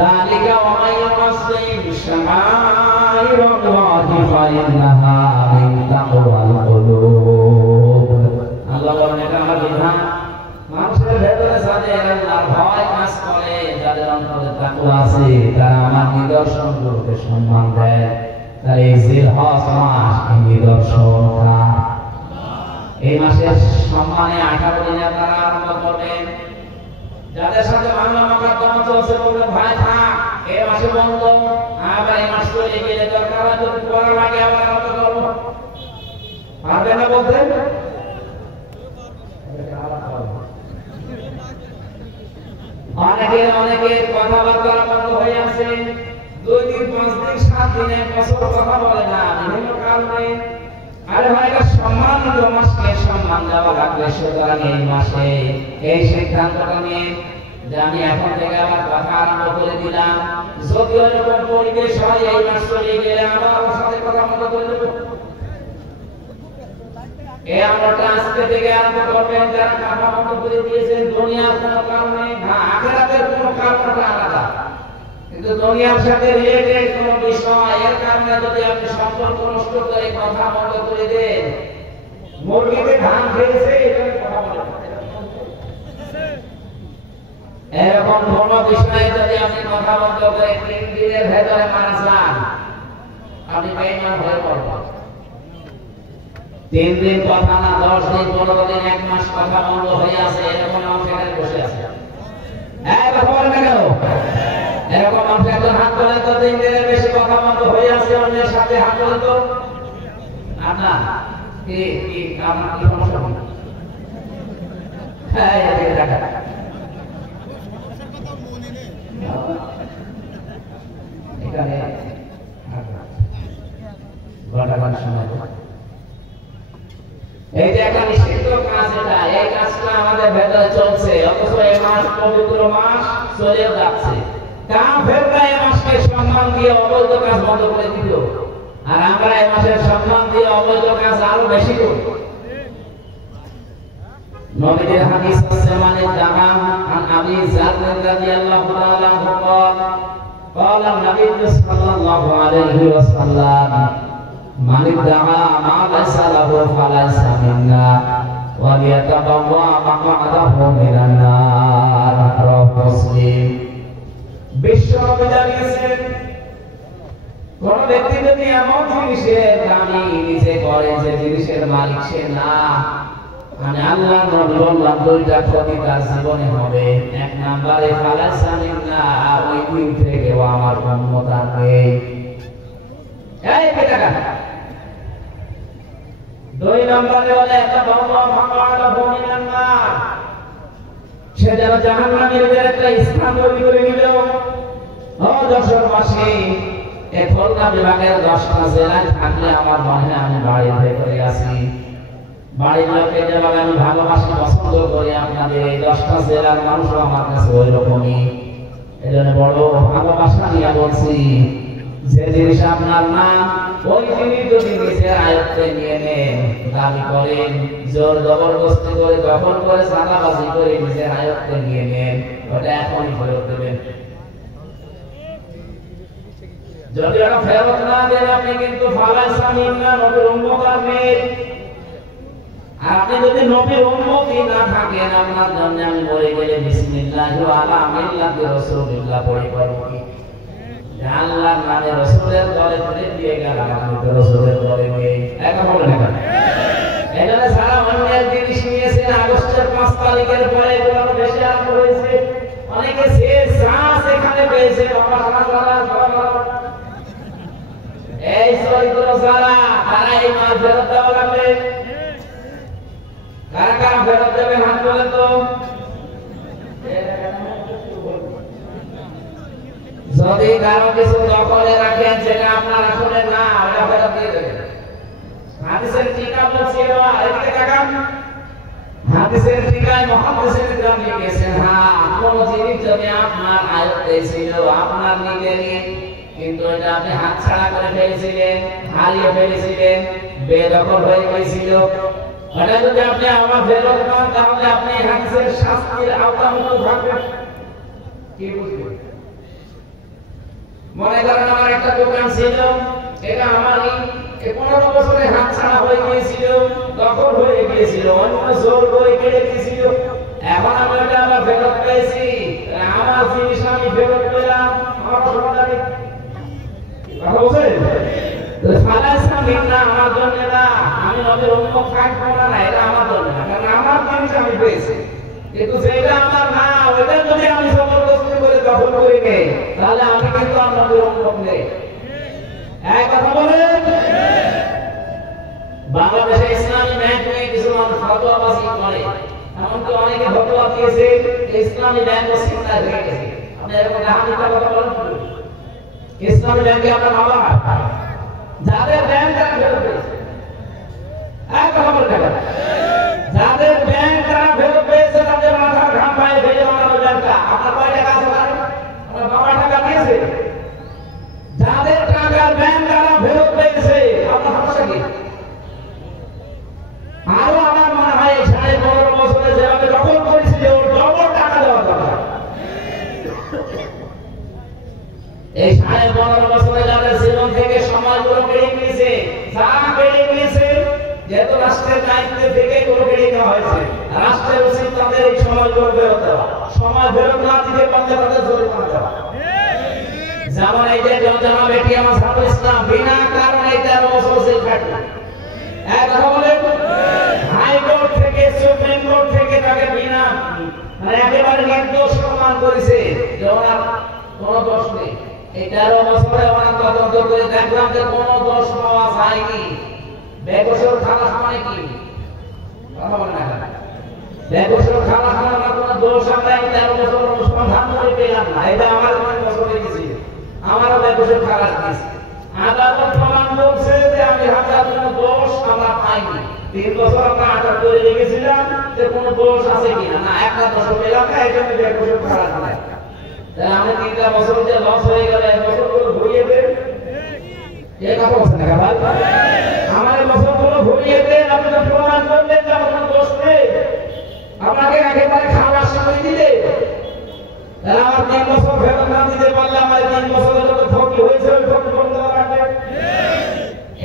ذلك ومن يعظم شعائر الله فإنها من تقوى القلوب। আল্লাহ বলেন এটা আমার বিধান। মানুষের ভেতরে যাদের আল্লাহর ভয় কাজ করে, যাদের অন্তরে তাকওয়া আছে, তারা আমার নিদর্শনগুলোকে সম্মান দেয়। তার এই জিলহজ মাস এই নিদর্শনটা, এই মাসের সম্মানে 18 দিনে তারা আরম্ভ করবেন। যাদের সাথে মামলা মোকদ্দমা চলছে বলবেন ভাই থাক, এই মাসে বন্ধ, আবার এই মাস চলে গেলে দরকার হয় যদি পড়ার আগে আবার আরম্ভ করবো, পারবে না বলতে? অনেকে কথাবার্তা বন্ধ হয়ে আছে, 2 দিন 5 দিন 7 দিন 1 বছর কথা বলে না, বিভিন্ন কারণে। আরে ভাই এটা সম্মানিত মাসকে সম্মান দেওয়া লাগবে। সুতরাং এই মাসে এই সিদ্ধান্তটা নিয়ে যে আমি এখন থেকে আবার কথা আরম্ভ করে দিলাম, যদি ওরকম পরিবেশ হয় এই মাস চলে গেলে আবার ওর সাথে কথা মতো করে দেবো। এই আমলটা আজকে থেকে আরম্ভ করবেন যারা কথা মতো করে দিয়েছেন। দুনিয়ার কোনো কারণে না, আখিরাতের কোনো কারণটা আলাদা, কিন্তু দুনিয়ার সাথে রিলেটেড কোনো বিষয় এর কারণে যদি আপনি সম্পর্ক নষ্ট করে কথা বন্ধ করে দেন, মুরগিতে ধান খেয়েছে এখানে কথা বলে, এরকম কোনো বিষয়ে যদি আপনি কথা বন্ধ করে 3 দিনের ভেতরে মারা যান, আপনি বেঈমান হয়ে পড়বেন। 3 দিন কথা না, 10 দিন, 15 দিন, 1 মাস কথা বন্ধ হয়ে আছে, এরকম মানুষ এখানে বসে আছে। কথা বলেন না কেন? এরকম মানুষ একজন হাত তোলে তো 3 দিনের বেশি কথা বন্ধ হয়ে আছে, অন্যের সাথে হাত তোলে তো আপনার কি আপনার কি সমস্যা? হ্যাঁ এদিকে দেখা এখানে ঘন্টা সময়। এই যে একটা নিষিদ্ধ কাজ, এটা এই কাজটা আমাদের ভেতরে চলছে, অথচ এই মাস পবিত্র মাস চলে যাচ্ছে। কাফেররা এই মাসকে সম্মান দিয়ে অবৈধ কাজ বন্ধ করে দিল, আর আমরা এই মাসের সম্মান দিয়ে অবৈধ কাজ আরো বেশি করি। নবীর হাদিস আছে মানে দাম আন আবি যার রাদিয়াল্লাহু তাআলা قال قال النبي صلى الله عليه وسلم من ادعى ما ليس له فليس منا وليتبوأ مقعده من النار رواه মুসলিম। বিশ্বনবী জানিয়েছেন কোন ব্যক্তি যদি এমন জিনিসের দামি নিজে করে যে জিনিসের মালিক সে না, মানে আল্লাহ নবী বললাম দুইটা ক্ষতি তার জীবনে হবে। এক নম্বরে ফালাসা মিন্না, ওই দিন থেকে আমার উম্মত আর নেই। এই বেটা, দুই নম্বরে বলে একটা বাবা মাকালা বমিনান না, সে যেন জাহান্নামের একটা স্থান তৈরি করে নিল। ও যশোরবাসী, এই খুলনা বিভাগের 10টা জেলায় থাকলে আমার মনে হয় আমি বাড়ির ভেতরে আছি। বাড়ির লোককে যেভাবে আমি ভালোবাসি পছন্দ করি, আপনাদের এই 10টা জেলার মানুষও আমার কাছে ওই রকমই। এই জন্য বড় ভালোবাসা নিয়ে বলছি, যে জিনিস আপনার না ওই জিনিস যদি নিজের আয়ত্তে নিয়ে নেন, দাবি করেন, জোর জবরদস্তি করে দখল করে চাঁদাবাজি করে নিজের আয়ত্তে নিয়ে নেন, ওটা এখনই ফেরত দেবেন। যদি ওটা ফেরত না দেন আপনি কিন্তু ফালাসা মিন্না, নবীর উম্মত নেই। আপনি যদি নবীর উম্মতি না থাকেন, আপনার জন্য আমি বলে গেলে বিসমিল্লাহি ওয়া আলা মিল্লাতি রাসূলিল্লাহ পড়ে করব কি? আল্লাহর নামে রাসূলের দলে পড়ে দিয়ে গেলাম, আমি তো রাসূলের দলে নেই। একা বলেন না কেন? এখানে সারা অন্যায় জিনিস নিয়েছেন। আগস্টের 5 তারিখের পরে এগুলো বেশি আরম্ভ হয়েছে। অনেকে শেষ শ্বাস এখানে পেয়েছে। এই চরিত্র যারা, তারা এই মাল ফেরত দেওয়া লাগবে। কারা কারা ফেরত দেবে হাত তোলে তো। যদি কারো কিছু দখলে রাখেন যেটা আপনার আসলে না, ওটা ফেরত দিয়ে দেবেন। হাদিসের টিকা বলছিল, এদিকে তাকান। হাদিসের টিকায় মুহাদ্দিসিন কিরাম লিখেছেন, হ্যাঁ, কোন জিনিস যদি আপনার আয়ত্তে ছিল, আপনার নিজেরই, কিন্তু এটা আপনি হাতছাড়া করে ফেলেছিলেন, হারিয়ে ফেলেছিলেন, বেদখল হয়ে গিয়েছিল, ওটা যদি আপনি আবার ফেরত পান, তাহলে আপনি হাদিসের শাস্তির আওতামুক্ত থাকবেন। কি বুঝলেন? মনে করেন আমার একটা দোকান ছিল, এটা আমারই, 15 বছরে হাতছাড়া হয়ে গিয়েছিল, দখল হয়ে গিয়েছিল, অন্য জোর করে কেড়ে দিয়েছিল। এখন আমি এটা আবার ফেরত পেয়েছি, আমার জিনিস আমি ফেরত পেলাম, আমার সমস্যা নেই। কথা বলছেন? ফালাসা মিন্না আমার জন্য না, আমি নবীর উম্মত থাকবো না, এটা আমার জন্য না, কারণ আমার জিনিস আমি পেয়েছি। কিন্তু যেটা আমার না, ওটা যদি আমি জবরদস্তি করে দখল করে নেই, তাহলে আমি কিন্তু আর নবীর উম্মত নেই। এক কথা বলেন। বাংলাদেশে ইসলামী ব্যাংক নিয়ে কিছু মানুষ ফতোয়াবাজি করে, এমনকি অনেকে ফতোয়া দিয়েছে ইসলামী ব্যাংক চিন্তা হয়ে গেছে। আপনি এরকম হাদিসের কথা বলেন, ইসলামী ব্যাংকে আপনার বাবা যাদের ব্যাংক তারা ফেরত পেয়েছে। এক কথা বলতে পারে, যাদের ব্যাংক তারা ফেরত পেয়েছে, তাদের মাথার ঘাম পায়ে ফেলে বানানো ব্যাংকটা। আপনার কয় টাকা আছে জানেন? আপনার বাবা টাকা দিয়েছে। যাদের টাকার ব্যাংক তারা ফেরত পেয়েছে, আপনার সমস্যা কি? আরো আমার মনে হয় 15.5 বছরে যেভাবে দখল করেছিল, ওর ডবল টাকা দেওয়া দরকার। এই 15.5 বছরে যাদের জীবন থেকে সময়গুলো কেড়ে নিয়েছে, যা কেড়ে নিয়েছে, যেহেতু রাষ্ট্রের দায়িত্বে থেকে এগুলো কেড়ে নেওয়া হয়েছে, রাষ্ট্রের উচিত তাদের এই সময়গুলো ফেরত দেওয়া। সময় ফেরত না দিতে পারলে তাদের জরিমানা দেওয়া। যেমন এই যে জনাব এটিএম আসাদুল ইসলাম বিনা কারণে 13 বছর জেল খাটলো। এক কথা বলেন, হাইকোর্ট থেকে সুপ্রিম কোর্ট থেকে তাকে বিনা মানে একেবারে নির্দোষ প্রমাণ করেছে যে ওনার কোনো দোষ নেই। এই 13 বছরে ওনার তদন্ত করে দেখলাম যে কোনো দোষ পাওয়া যায়নি। বেকসুর খালাস মানে কি? কথা বলেন না। বেকসুর খালাস মানে কোনো দোষ আমরা 13 বছর অনুসন্ধান করে পেলাম না, এটা আমার মনে বছর হয়ে গেছে, আমারও বেকসুর খালাস দিয়েছে। আদালত প্রমাণ করছে যে আমি হাজার কোনো দোষ আমরা পাইনি। 3 বছর আমরা আটক করে রেখেছিলাম যে কোনো দোষ আছে কিনা, না একটা দোষ পেলাম না, এই জন্য বেকসুর খালাস নাই। তাহলে আমি 3টা বছর যে লস হয়ে গেল, 1 বছর করে ঘুরিয়ে দেন। এই কথা বলছেন না ভাই? আমার বছরগুলো ঘুরিয়ে দেন, আপনি তো প্রমাণ করলেন যে আমার কোনো দোষ নেই। তাহলে আমার 3 বছর ফেরত না দিতে পারলে আমার 3 বছরের যত ফকি হয়েছে ওই ফকি বন্ধ রাখবে।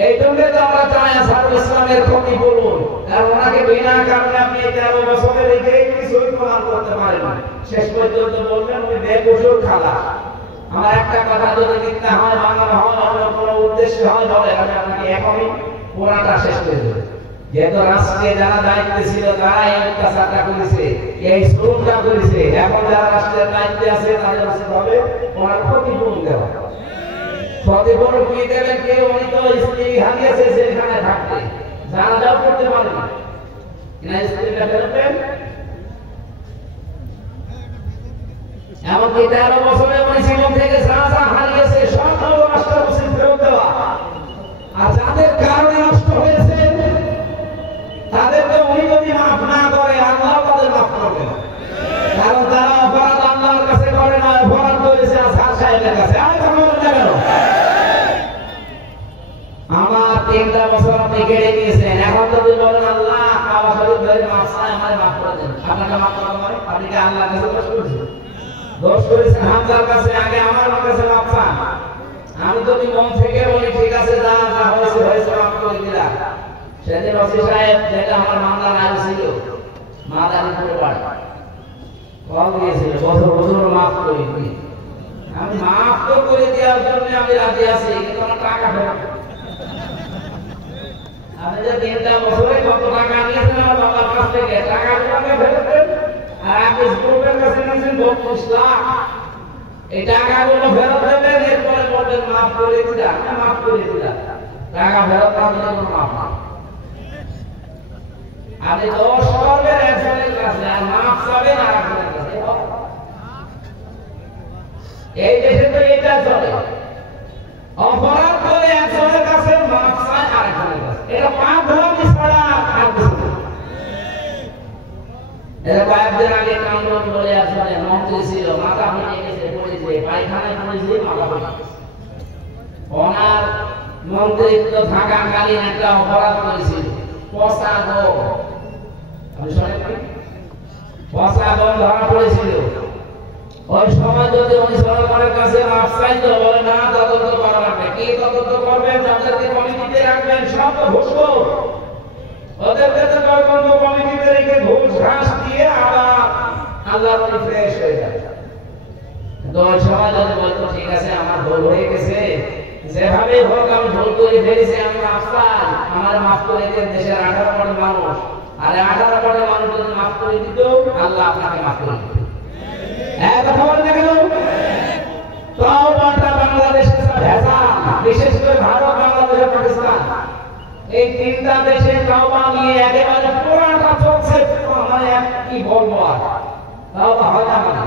এই জন্য তো আমরা চাই আসাদুল ইসলামের ফকি বলুন, কারণ ওনাকে বিনা কারণে আপনি 13 বছরে রেখে কিছুই প্রমাণ করতে পারেন না। শেষ পর্যন্ত বলবেন উনি বেকসুর খালা। আমার একটা কথা যদি মিথ্যা হয়, বানানো হয়, অন্য কোনো উদ্দেশ্য হয়, বলে আমি আপনাকে এখনই পুরাটা শেষ করে দেব। যেহেতু রাষ্ট্রে যারা দায়িত্বে ছিল তারা এই অত্যাচারটা করেছে, এই শ্রমটা করেছে, এখন যারা রাষ্ট্রের দায়িত্বে আছে তাদের উচিত হবে ওনার ক্ষতিপূরণ দেওয়া। ক্ষতিপূরণ কি দেবেন? কেউ উনি তো স্ত্রী হারিয়েছে সেখানে থাকতে জানাজাও করতে পারে না, কিনা স্ত্রীটা ফেরত দেন। এমনকি 13 বছরে উনি জীবন থেকে যা যা হারিয়েছে সব রাষ্ট্র উচিত ফেরত দেওয়া। আর যাদের কারণে নষ্ট হয়েছে তাদেরকে উনি যদি মাফ না করে আল্লাহ তাদের মাফ করবে না, কারণ তারা অপরাধ আল্লাহর কাছে করে না, অপরাধ করেছে আসাদ সাহেবের কাছে। আমার 3টা বছর আপনি কেড়ে নিয়েছেন, এখন যদি বলেন আল্লাহ কাবা শরীফ ধরে মাফ চাই আমার মাফ করে দেন, আপনাকে মাফ করা হয়? আপনি কি আল্লাহর কাছে দোষ করেছেন? দোষ করেছেন হামজার কাছে, আগে আমার কাছে মাফ চান। আমি যদি মন থেকে বলি ঠিক আছে যা যা হয়েছে হয়েছে মাফ করে দিলাম। সেদিন ওসি সাহেব যেটা আমার মামলা নাম ছিল মাদারীপুরে বাড়ি কল দিয়েছিল, বছর বছর মাফ করে দিই। আমি মাফ তো করে দেওয়ার জন্য আমি রাজি আছি, কিন্তু আমার টাকা ফেরত। আপনি যে 3টা বছরে কত টাকা নিয়েছেন আমার বাবার কাছ থেকে, টাকাগুলোকে ফেরত দেন। আর আপনি গ্রুপের কাছে নিয়েছেন 32 লাখ, এই টাকাগুলো ফেরত দেবেন, এরপরে বলবেন মাফ করে দিলাম। মাফ করে দিলাম, টাকা ফেরত না দিলে কোনো মাফ না। আপনি দোষ করবেন একজনের কাছে আর মাফ চাবেন আর একজনের কাছে। এই দেশে তো এটা চলে, অপরাধ করে একজনের কাছে মাফ চায় আর একজনের কাছে। এটা পাপ ধর্মী ছাড়া আর কিছু না। এটা কয়েকদিন আগে কামরুল বলে আসলে মন্ত্রী ছিল, মাথা ভেঙে গেছে, পড়েছে, পায়খানায় পড়েছে, মাথা ভেঙে গেছে। ওনার মন্ত্রিত্ব থাকাকালীন একটা অপরাধ করেছিল, পচা গম। আপনি শোনেন কি? পচা গম ধরা পড়েছিল। ওই সময় যদি উনি সরকারের কাছে মাফ চাইতো, বলে না তদন্ত করা লাগবে। কি তদন্ত করবেন? যাদেরকে কমিটিতে রাখবেন সব তো ঘুষখোর, ওদেরকে তো তদন্ত কমিটিতে রেখে ঘুষ ঘাস দিয়ে আবার আল্লাহর ওপর ফ্রেশ হয়ে যায়। তো ওই সময় যদি বলতো ঠিক আছে আমার ভুল হয়ে গেছে, যেভাবে হোক আমি ভুল করে ফেলেছি, আমি মাফ চাই, আমার মাফ করে দেন। দেশের 18 কোটি মানুষ, আর 18 কোটি মানুষ যদি মাফ করে দিত আল্লাহ আপনাকে মাফ করে দিত। কথা বলেন না কেন? তাওবাটা বাংলাদেশের ভেজা, বিশেষ করে ভারত, বাংলাদেশ, পাকিস্তান, এই 3টা দেশে তাওবা নিয়ে একেবারে পুরাটা চলছে। মানে কি বলবো আর, তাওবা হয় না মানে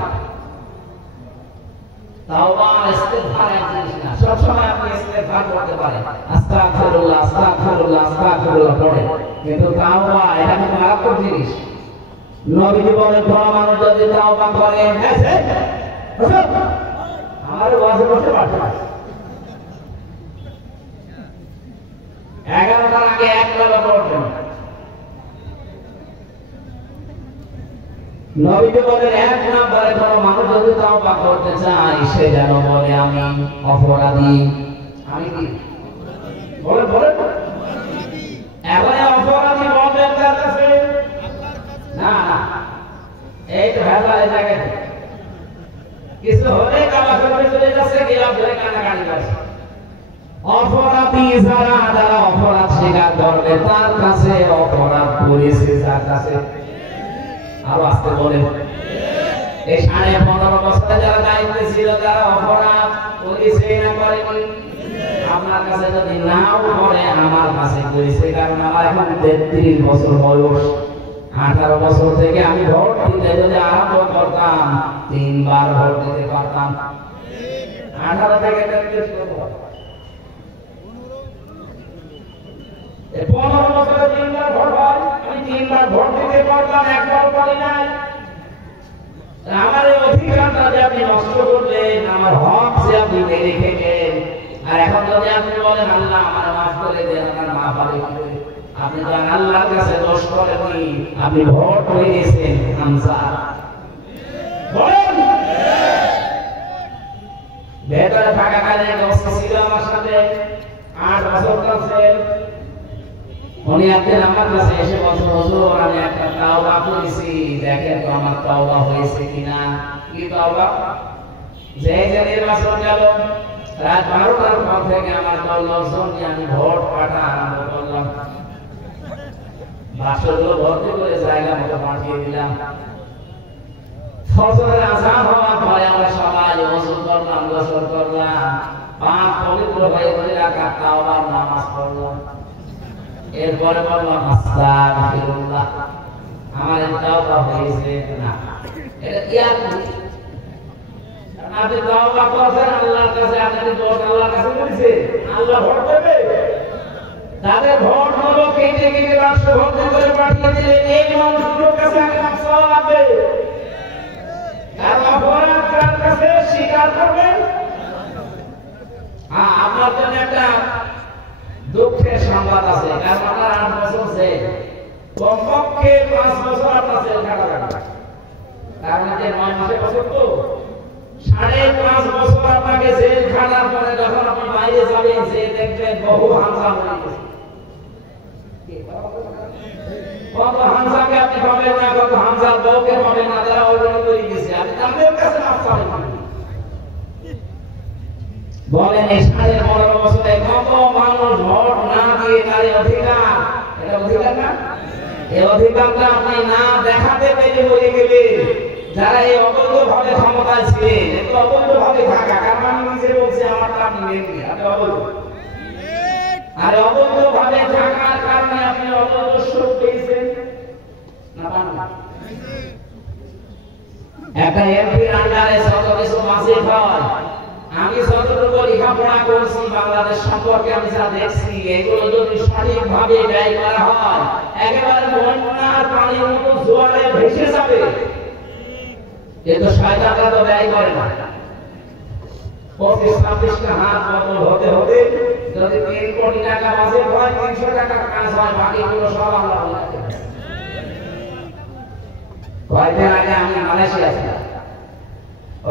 তাওবা ইস্তেগফার এক জিনিস না। সব সময় আপনি ইস্তেগফার করতে পারেন, আস্তাগফিরুল্লাহ আস্তাগফিরুল্লাহ আস্তাগফিরুল্লাহ পড়েন, কিন্তু তাওবা এটা খুব মারাত্মক জিনিস। নবীজি বলেন কোন মানুষ যদি তাওবা করে, আমার ওয়াজে বসে পারবে 11টার আগে 1 টাকা পড়বেন। নবীজি বলেন 1 নম্বরে কোন মানুষ যদি তাওবা করতে চায় সে যেন বলে আমি অপরাধী। আমি কি বলেন বলেন? এবারে অপরাধী বলবেন কার কাছে? না না, এই তো ভেজা এই জায়গায় কিছু হলে কাবা শরীফে চলে যাচ্ছে, গিলাফ ধরে কান্নাকাটি করছে। অপরাধী যারা, যারা অপরাধ স্বীকার করবে তার কাছে অপরাধ করেছে যার কাছে। আরো আসতে বলেন, এই 15.5 বছরে যারা দায়িত্বে ছিল তারা অপরাধ করেছে না করেনি? আপনার কাছে যদি নাও করে আমার কাছে করেছে, কারণ আমার এখন 33 বছর বয়স। 18 বছর থেকে আমি ভোট দিতে যদি আরম্ভ করতাম 3 বার ভোট দিতে পারতাম। 18 থেকে 33 করব, 15 বছরে 3 বার ভোট হয়, আমি 3 বার ভোট দিতে পারতাম, একবার পারি নাই। আমার এই অধিকারটা যে আপনি নষ্ট করলেন, আমার হক যে আপনি মেরে খেলেন, আর এখন যদি আপনি বলেন আল্লাহ আমার মাফ করে দেন, আমার মাফ হবে কি করে? আপনি তো আল্লাহর কাছে দোষ করেননি, আপনি ভোট হয়ে গেছেন হামজা। বলেন ভেতরে থাকাকালে দোস্ত ছিল আমার সাথে 8 বছর কাছে উনি একদিন আমার কাছে এসে বলছে হুজুর আমি একটা তাওবা করেছি দেখেন তো আমার তাওবা হয়েছে কিনা কি তাওবা যে নির্বাচন গেল রাত 12টার পর থেকে আমার দল লোকজন নিয়ে আমি ভোট পাঠা আরম্ভ করলাম বাক্সগুলো ভর্তি করে জায়গা মতো পাঠিয়ে দিলাম ফজরের আযান হওয়ার পরে আমরা সবাই ওযু করলাম গোসল করলাম পাক পবিত্র হয়ে 2 রাকাত তাওবার নামাজ পড়লাম এরপরে বললাম আস্তাগফিরুল্লাহ আমার তাওবা হয়েছে না এটা কি আপনি তাওবা করেন আল্লাহর কাছে আপনি দোষ আল্লাহর কাছে করেছেন আল্লাহ ভোট দেবে তাদের ভোট হলো কেটে কেটে রাষ্ট্র ভর্তি করে পাঠিয়ে দিলে এই মানুষগুলোর কাছে একটা সওয়াব হবে আর অপরাধ কার কাছে স্বীকার করবেন আপনার জন্য একটা দুঃখের সংবাদ আছে কারণ আপনার 8 বছর জেল কমপক্ষে 5 বছর আপনার জেল কাটা লাগবে কারণ যে 9 মাসে বছর তো 5.5 বছর আপনাকে জেল খাটার পরে যখন আপনি বাইরে যাবেন যে দেখবেন বহু হামজা হয়ে গেছে কত হামজাকে আপনি পাবেন না কত হামজার বউকে পাবেন না যারা অর্জন করে গেছে আপনি তাদের কাছে মাফ চাইবেন বলেন এই 15.5 বছরে কত মানুষ ভোট না দিয়ে তার অধিকার এটা অধিকার না এই অধিকারটা আপনি না দেখাতে পেরে হয়ে গেলে যারা এই অবৈধভাবে ক্ষমতায় ছিলেন এত অবৈধভাবে থাকা কারণ আমি নিজে বলছি আমারটা আপনি নেননি আপনি অবৈধ আর অবৈধভাবে থাকার কারণে আপনি অবৈধ সুখ পেয়েছেন না পান একটা এমপি আন্ডারে যত কিছু মাসিক হয় আমি যতটুকু লেখাপড়া করছি বাংলাদেশ সম্পর্কে আমি যা দেখছি এগুলো যদি সঠিকভাবে ব্যয় করা হয় একেবারে বন্যার পানির মতো জোয়ারে ভেসে যাবে কিন্তু শয়তানরা তো ব্যয় করে না 25-26টা হাত বদল হতে হতে যদি 3 কোটি টাকা বাজেট হয় 300 টাকা কাজ হয় বাকিগুলো সব আমরা বলে কয়েকদিন আগে আমি মালয়েশিয়া ছিলাম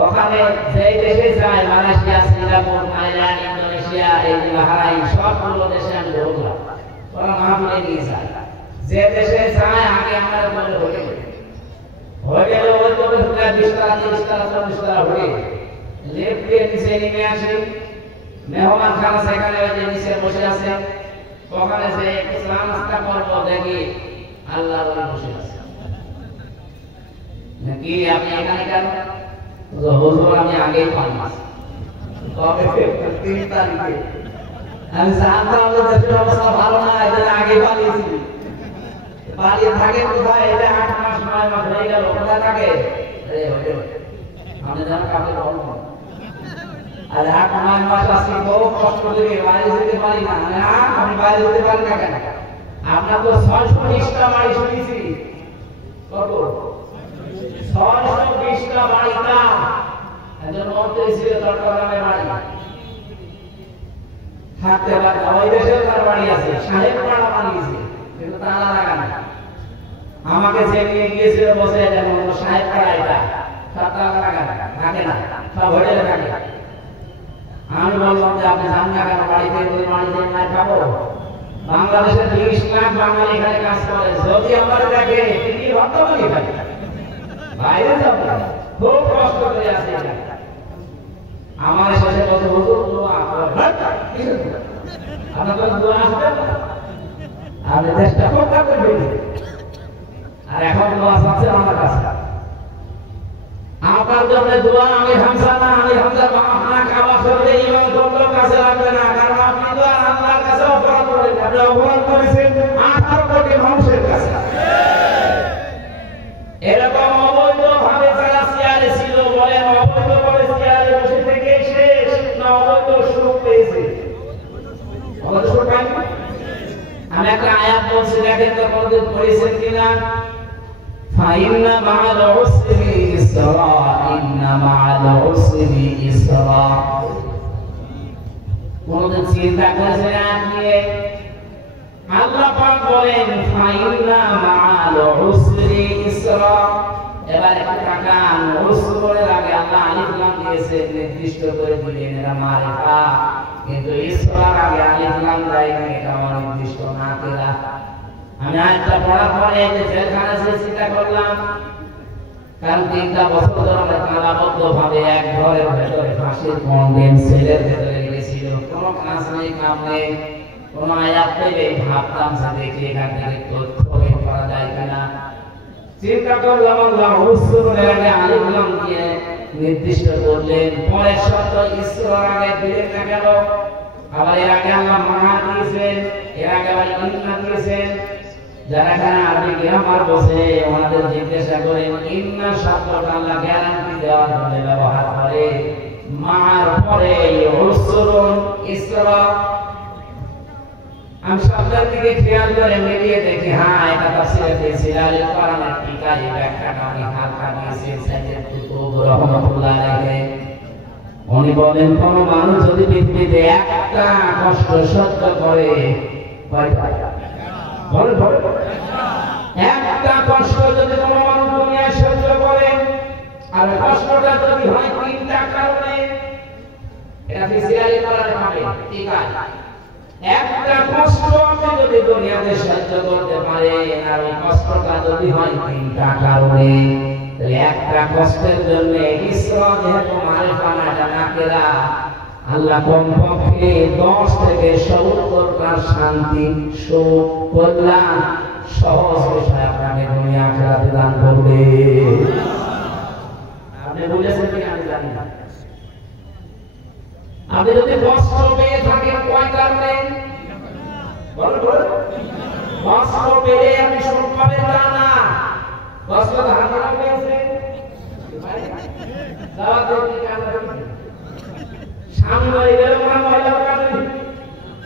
ওখানে যে দেশে যায় মালয়েশিয়া সিঙ্গাপুর থাইল্যান্ড ইন্দোনেশিয়া এই বাহরাইন সবগুলো দেশে আমি ঘুরলাম ওরা মাহফিলে নিয়ে যায় যে দেশে যায় আগে আমরা বলে হোটেল ওই তো 20 টাকা 30 টাকা 40 টাকা হয়ে লেফটে নিচে নেমে আসি মেহমান খানা সেখানে ওই যে নিচে বসে আছে ওখানে যে একটু স্নান নাস্তা করবো দেখি আল্লাহ বসে আছে নাকি আপনি এখানে কেন হুজুর আমি আগেই পারলাম তবে 3 তারিখে আমি জানতাম যে দেশের অবস্থা ভালো না এজন্য আগে পালিয়েছি পালিয়ে থাকে কোথায় এটা 8 মাস 9 মাস হয়ে গেল কোথায় থাকে আমি জানি কাকে বলবো আর 8-9 মাস আসি বহু কষ্ট করে বাইরে যেতে পারি না আমি বাইরে যেতে পারি না কেন আপনার তো 620টা বাড়ি শুনেছি কত 620টা বাড়ি না একজন মন্ত্রী ছিল চট্টগ্রামে বাড়ি থাকতে পারে ওই দেশেও তার বাড়ি আছে সাহেব পাড়া বানিয়েছে কিন্তু তালা লাগানো আমাকে যে নিয়ে গিয়েছিল বসে যেমন সাহেব পাড়া এটা তালা লাগানো থাকে না সব হোটেলে থাকে আমি বললাম যে আপনি জান না কেন বাড়িতে ওই বাড়িতে না খাবো বাংলাদেশের 30 লাখ বাঙালি এখানে কাজ করে যদি আমার দেখে কি হত্যা করে বাইরে যাবো খুব কষ্ট করে আসে আমার শেষে কত হুজুর দোয়া আপনার দোয়া আসবে আপনি চেষ্টা করবেন আর এখন দোয়া আছে আমার কাছে আপনার জন্য দোয়া আমি হামজা না আমি হামজা না কাবা করে ইমাম তোর কাছে লাগবে না কারণ আপনি তো আল্লাহর কাছে অপরাধ করেন আপনি অপরাধ করেছেন 18 কোটি মানুষের কাছে এরকম অবৈধভাবে যারা চেয়ারে ছিল বলেন অবৈধ করে চেয়ারে বসে থেকে শেষ না অবৈধ সুখ পেয়েছে অবৈধ সুখ পাইনি আমি একটা আয়াত বলছি দেখেন তো কোনদিন পড়েছেন কিনা ফাইন্না মা'আল উসরি ইসরা ইন্না মা'আল উসরি ইসরা কোনদিন চিন্তা করেছেন আপনি আল্লাহ পাক বলেন ফাইন্না মা'আল উসরি ইসরা এবারে টাকা উসরের আগে আল্লাহ আলিফ লাম দিয়েছে নির্দিষ্ট করে দিলেন এরা মারিফা, কিন্তু ইসরার আগে আলিফ লাম দেয় না, এটা অনির্দিষ্ট নাকিরা। আমি আয়াতটা পড়ার পরে যে জেলখানা যে চিন্তা করলাম, কারণ 3টা বছর ধরে আমরা তালাবদ্ধ ভাবে এক ঘরের ভেতরে ফাঁসির কন্ডেন সেলের ভেতরে গেছিল, কোনো কাজ নেই কাম নেই, কোনো আয়াত পেলে ভাবতাম যে দেখি এখান থেকে তথ্য বের করা যায় কিনা। চিন্তা করলাম আল্লাহ উসরুনের আগে আলিফ লাম দিয়ে নির্দিষ্ট করলেন, পরের শব্দ ইসরার আগে দিলেন না কেন? আবার এর আগে আল্লাহ মাহা দিয়েছেন, এর আগে আবার ইন্না দিয়েছেন। যারা এখানে আরবি গ্রামার বসে ওনাদের জিজ্ঞাসা করেন ইন্না শব্দটা আল্লাহ গ্যারান্টি দেওয়ার জন্য ব্যবহার করে, মার পরে উসরুন ইসরা। আমি শব্দের দিকে খেয়াল করে মিলিয়ে দেখি, হ্যাঁ এটা তাফসীরে সিলালে কোরআনের টিকায় ব্যাখ্যাটা অনেক হালকা দিয়েছেন সাইয়েদ কুতুব রাহমাতুল্লাহ আলাইহি। উনি বলেন কোন মানুষ যদি পৃথিবীতে একটা কষ্ট সহ্য করে, একটা কষ্ট যদি কোনো মানুষ দুনিয়ায় সহ্য করে, আর কষ্টটা যদি হয় 3টা কারণে, এটা ফিজিক্যালি করার হবে ঠিক আছে। একটা কষ্ট আপনি যদি দুনিয়াতে সহ্য করতে পারেন, আর ওই কষ্টটা যদি হয় 3টা কারণে, তাহলে একটা কষ্টের জন্য ইসরা যেহেতু মারিফা না এটা নাকিরা, আল্লাহ কমপক্ষে 10 থেকে 70টা শান্তি, সুখ, কল্যাণ, সহজ বিষয় আপনাকে দুনিয়া আখিরাতে দান করবে। আপনি বুঝেছেন কি আমি জানি না। আপনি যদি কষ্ট পেয়ে থাকেন কয় কারণে বলুন, কষ্ট পেলে আপনি সুখ পাবেন না, কষ্ট তো হাজার পেয়েছে সামনে গেল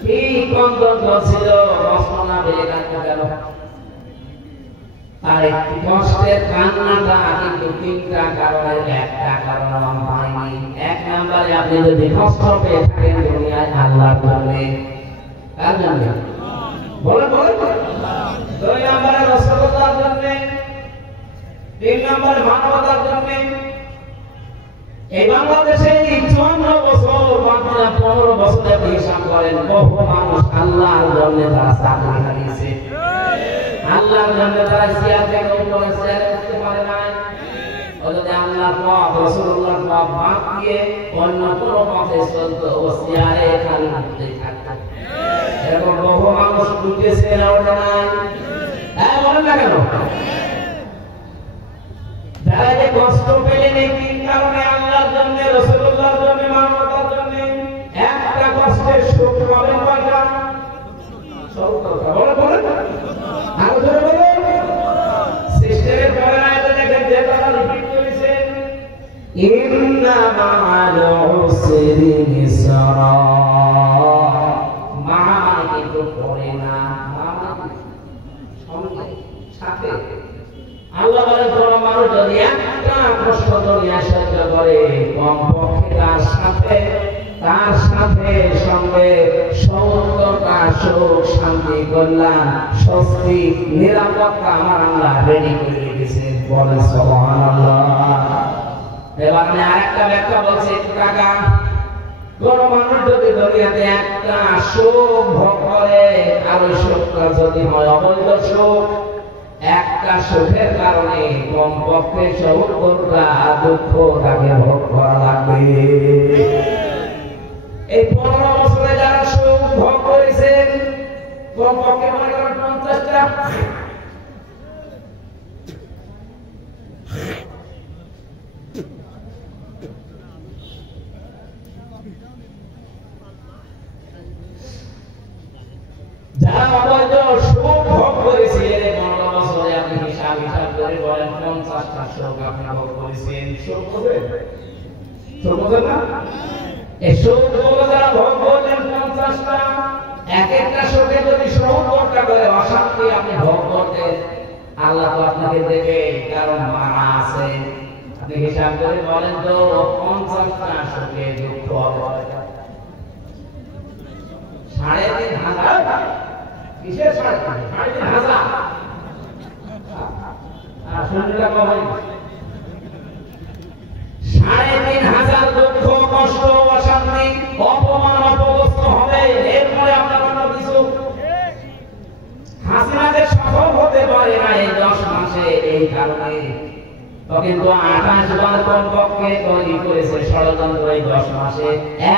ঠিক অন্তত ছিল, কষ্ট না পেলে কাঁদতে গেল। আর একটি কষ্টের কান্নাটা কিন্তু 3টা কারণের একটা কারণ হয়নি। 1 নম্বরে আপনি যদি কষ্ট পেয়ে থাকেন দুনিয়ায় আল্লাহর জন্য, কার জন্য বলেন বলেন, 2 নম্বরে রাসূলুল্লাহর জন্য, 3 নম্বরে মানবতার জন্য। এই বাংলাদেশে 54 বছর বাংলা 15 বছরে হিসাব করেন বহু মানুষ আল্লাহর জন্য তারা চাকরি হারিয়েছে, আল্লাহর জন্য তারা জিয়াদ থেকে উপরে চেয়ারে উঠতে পারে নাই। যদি আল্লাহর পথ রাসূলুল্লাহর পথ বাদ দিয়ে অন্য কোনো পথে চলতো, ও চেয়ারে খালি উঠতে থাকতো। এরকম বহু মানুষ উঠেছে না ওঠে নাই? হ্যাঁ বলেন না কেন? যারা যে কষ্ট পেলেন এই 3 কারণে, আল্লাহর জন্য, রাসূলুল্লাহর জন্য, মানবতার জন্য, একটা কষ্টের সুখ পাবেন কয়টা? 70টা। বলেন বলেন আরো জোরে বলেন। সিস্টেমের পরে আয়াতে দেখেন যে কথা রিপিট করেছেন, ইন্না মা'আল উসরি ইসরা। মা মানে কিন্তু পড়ে না, মা মানে সঙ্গে সাথে। আল্লাহ বলেন কোন মানুষ যদি একটা কষ্ট দুনিয়া সহ্য করে, কমপক্ষে তার সাথে সঙ্গে 70টা সুখ, শান্তি, কল্যাণ, স্বস্তি, নিরাপত্তা আমার আল্লাহ রেডি করে রেখেছেন। বলেন সুবহানাল্লাহ। এবার আমি আরেকটা ব্যাখ্যা বলছি একটু টাকা। কোন মানুষ যদি দুনিয়াতে একটা সুখ ভোগ করে, আর ওই সুখটা যদি হয় অবৈধ সুখ, একটা সুখের কারণে কমপক্ষে 70টা দুঃখ তাকে ভোগ করা লাগবে। এই 15 বছরে যারা সুখ ভোগ করেছেন, কমপক্ষে মনে করেন 50টা। যারা অবৈধ সুখ ভোগ করেছিলেন 15 বছরে, আপনি হিসাব করে বলেন 50টা সুখ আপনি ভোগ করেছেন। সুখ বোঝেন? সুখ বোঝেন না? এই সুখগুলো যারা ভোগ করলেন 50টা, এক একটা সুখে যদি 70টা করে অশান্তি আপনি ভোগ করতেন, আল্লাহ তো আপনাকে দেবে, কারণ মানা আছে। আপনি হিসাব করে বলেন তো 50টা সুখে দুঃখ হবে 3,500। কিসের 3,500? আর 3,500 দুঃখ এই কারণে তো কিন্তু 28 বার কমপক্ষে তৈরি করেছে ষড়যন্ত্র এই 10 মাসে,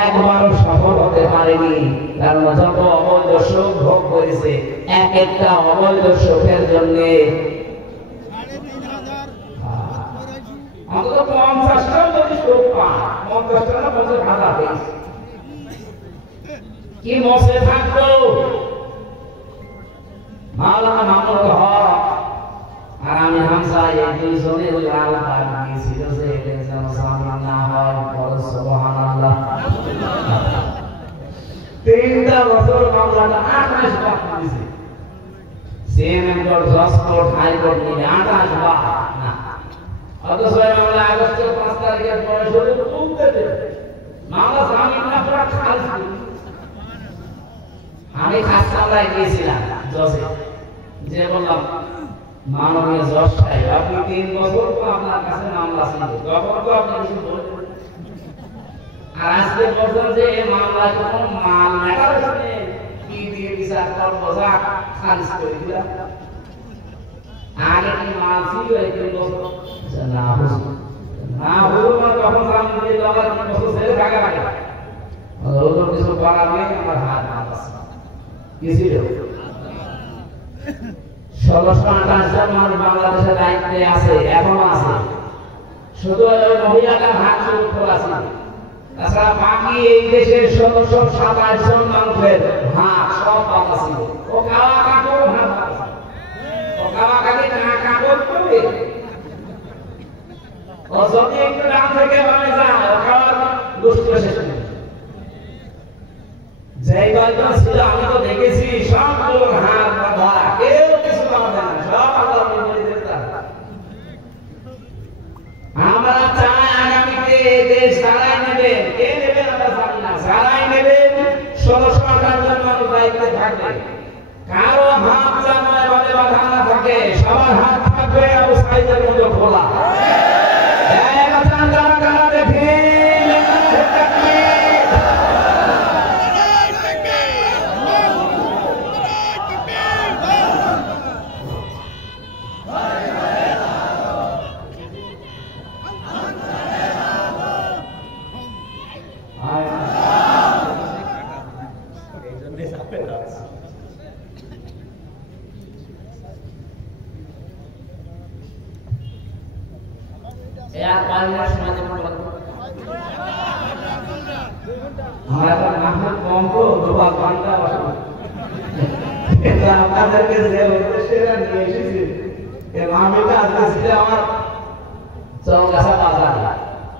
একবারও সফল হতে পারেনি। কারণ যত অবৈধ সুখ ভোগ করেছে, এক একটা অবৈধ সুখের জন্য অন্তত 50টা যদি সুখ পায়, 50টা না 50,000 পেয়েছে, কি মসে থাকতো। মাওলানা মামুনুল হক আর আমি হামজা এই দুইজনের ওই আলাদা গিয়েছিল যে এটা যেন সামনে না হয়, বলো সুবহানাল্লাহ। 3টা বছর মামলাটা 28 বার দিয়েছে, সিএমএম কোর্ট, জজ কোর্ট, হাইকোর্ট নিয়ে 28 বার না। অথচ মামলা আগস্টের 5 তারিখের পরে শুরু তুলতে দেবে মামলা জামিন না পুরো খারিজ। আমি খাস মামলায় গিয়েছিলাম জজে, যে বললাম মাননীয় জজ সাহেব আপনি 3 বছর তো আপনার কাছে মামলা ছিল, তখন তো আপনি কিছু বলতেন, আর আজকে বলছেন যে এই মামলায় তো কোনো মাল ম্যাটার হচ্ছে কি দিয়ে বিচার করবো, যা খারিজ করে দিলাম। আগে কি মাল ছিল এই 3 বছর? না হুজুর, না হুজুর, তখন জামিন দিয়ে আবার 3 বছর ছেড়ে থাকা লাগে। হুজুর কিছু করার নেই, আমার হাত মাল আছে কি ছিল। 1628 জন মানুষ বাংলাদেশের দায়িত্বে আছে, এখনো আছে, শুধু ওই মহিলাটার হাত শুরু খোলা ছিল। তাছাড়া বাকি এই দেশের 1627 জন মানুষের হাত সব বাঁধা ছিল। ও কাওয়া কাপড় হাত বাঁধা, ও কাওয়া কাকে না কাপড় করবে, ও যদি একটু ডান থেকে বামে যায় ও কাওয়া গোষ্ঠী শেষ করে। যেই কয়েকজন ছিল আমি তো দেখেছি সবগুলোর হাত বাঁধা, কেউ কিছু বাঁধে না, সব আল্লাহ নির্দেশ দিতেন। আমরা চাই আগামীতে দেশ যারাই নেবেন, কে নেবেন আমরা জানি না, যারাই নেবেন 1628 জন মানুষ দায়িত্বে থাকবে, কারো হাত যেন এভাবে বাঁধা না থাকে, সবার হাত থাকবে আবু সাইদের মতো খোলা।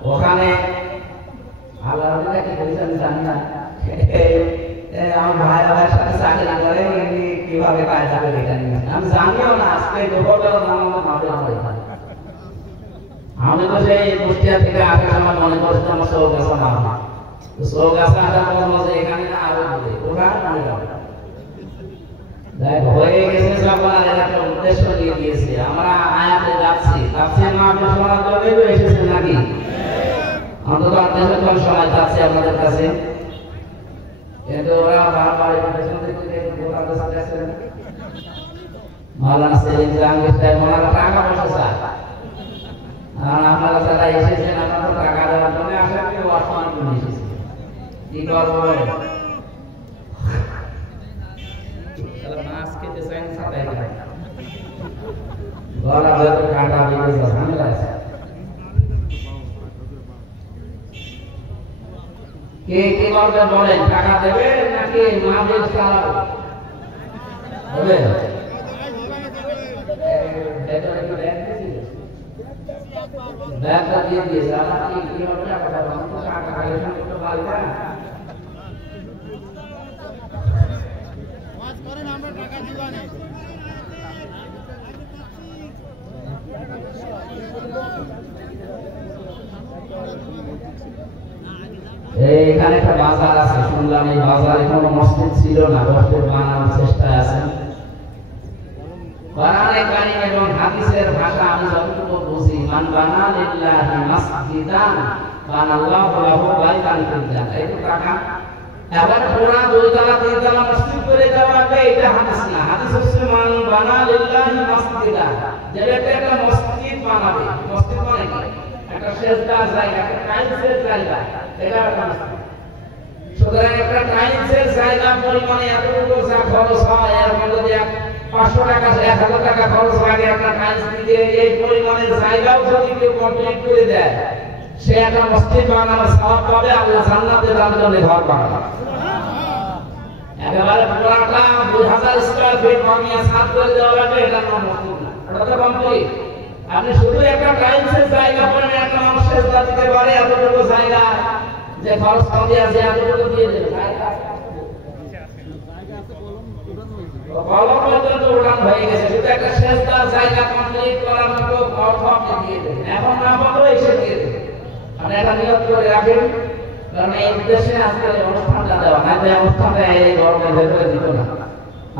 ওখানে আল্লাহ কি বলছেন জানি না, আমার ভাইয়ের সাথে চাকরি করে কিভাবে কায়দা করে এটা নিয়ে আমি জানিও না। আজকে দুপুরবেলা জানানো হবে আমার এখানে, আমি তো সেই কুষ্টিয়া থেকে আগে আমার মনে করছি আমার চৌগাছা মামা, চৌগাছা আসার পর এখানে না আরো বলে ওরা মনে করে দেখ হয়ে গেছে সব, একটা উদ্দেশ্য দিয়ে দিয়েছে। আমরা আয়াতে যাচ্ছি, তাফসীর মাহফিল শোনার জন্যই তো এসেছেন নাকি? অন্তত আপনাদের কোন সময় যাচ্ছে আপনাদের কাছে, কিন্তু ওরা বারবার পেছন থেকে বোকাদের সাথে আসছে। মাওলানা সেলিম জাহাঙ্গীর সাহেব ওনারা টাকা পয়সা চায়, আর আপনারা যারা এসেছেন আপনারা টাকা দেওয়ার জন্য আসেন, কেউ অসম্মান করে এসেছে, কি করবো মাছ খেতে চাই না, সাথে গলা হয়তো কাটা বেরিয়েছে, ঝামেলা আছে। কে কি করবেন বলেন, টাকা দেবেন নাকি মাহফিল চালাবো? হবে ব্যাগটা দিয়ে দিয়েছে, আমার কি হবে টাকা কালেকশন করতে পারবে না। এখানে একটা বাজার আছে, শুনলাম এই বাজারে কোনো মসজিদ ছিল না, মসজিদ বানানোর চেষ্টা আছে। কোরআনে কারীম এবং হাদিসের ভাষা আমি যতটুকু বুঝি, মান বানা লিল্লাহি মাসজিদান বানাল্লাহু লাহু বাইতান ফিল জান্নাহ। এই তো টাকা এবার পুরা 2 তলা 3 তলা মসজিদ করে দেওয়াকে এটা হাদিস না। হাদিস হচ্ছে মান বানা লিল্লাহি মাসজিদা, যেটা একটা মসজিদ বানাবে। মসজিদ মানে কি? একটা সেজদার জায়গা, একটা টাইলসের জায়গা, এটা একটা মসজিদ। সুতরাং একটা টাইলসের জায়গা পরিমাণে এতটুকু যা খরচ হয়, এর মধ্যে দিয়ে 500 টাকা 1000 টাকা খরচ লাগে একটা টাইলস দিতে, এই পরিমাণের জায়গাও যদি কেউ কমপ্লিট করে দেয়, সে একটা মসজিদ বানানোর সওয়াব পাবে, আল্লাহ জান্নাতে তার জন্য ঘর বানাবে। একেবারে পুরাটা 2000 স্কয়ার ফিট বানিয়ে ছাদ করে দেওয়া লাগে, এটা নাম মসজিদ না, এটা তো কমপ্লিট। আপনি শুধু একটা টাইলসের জায়গা পড়ে একটা মানুষের দিতে পারে, এতটুকু জায়গা যে খরচ কমে আছে এতটুকু দিয়ে দেবে। কলম পর্যন্ত উড়ান হয়ে গেছে, শুধু একটা সেজদার জায়গা কমপ্লিট করার মতো অর্থ আপনি দিয়ে দেবেন। এখন না পাবো এসে দিয়ে দেবেন। আপনি এটা নিয়ত করে রাখেন, কারণ এই উদ্দেশ্যে আজকে অনুষ্ঠানটা দেওয়া, না যে অনুষ্ঠানটা এই গরমের ভেতরে দিত না।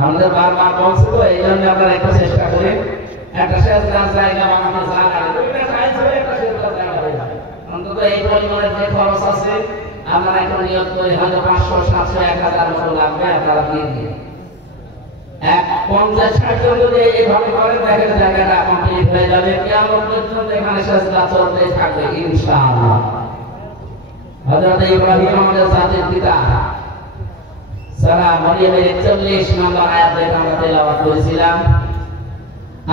আমাদের বারবার বলছে তো, এই জন্য আপনারা একটু চেষ্টা করেন একটা সেজদার জায়গা বানানো জায়গা, দুইটা সাইজ হয়ে একটা সেজদার জায়গা হয়ে যাবে। অন্তত এই পরিমাণের যে খরচ আছে আপনারা একটু নিয়ত করে, হয়তো 500 700 1000 মতো লাগবে, আপনারা দিয়ে দিন। 50-60 জন যদি এইভাবে করে দেখেন জায়গাটা কমপ্লিট হয়ে যাবে, কিয়ামত পর্যন্ত এখানে সেজদা চলতেই থাকবে ইনশাআল্লাহ। হযরত ইব্রাহিম আমাদের জাতির পিতা, সূরা মরিয়মের 41 নম্বর আয়াত থেকে আমরা তেলাওয়াত করেছিলাম।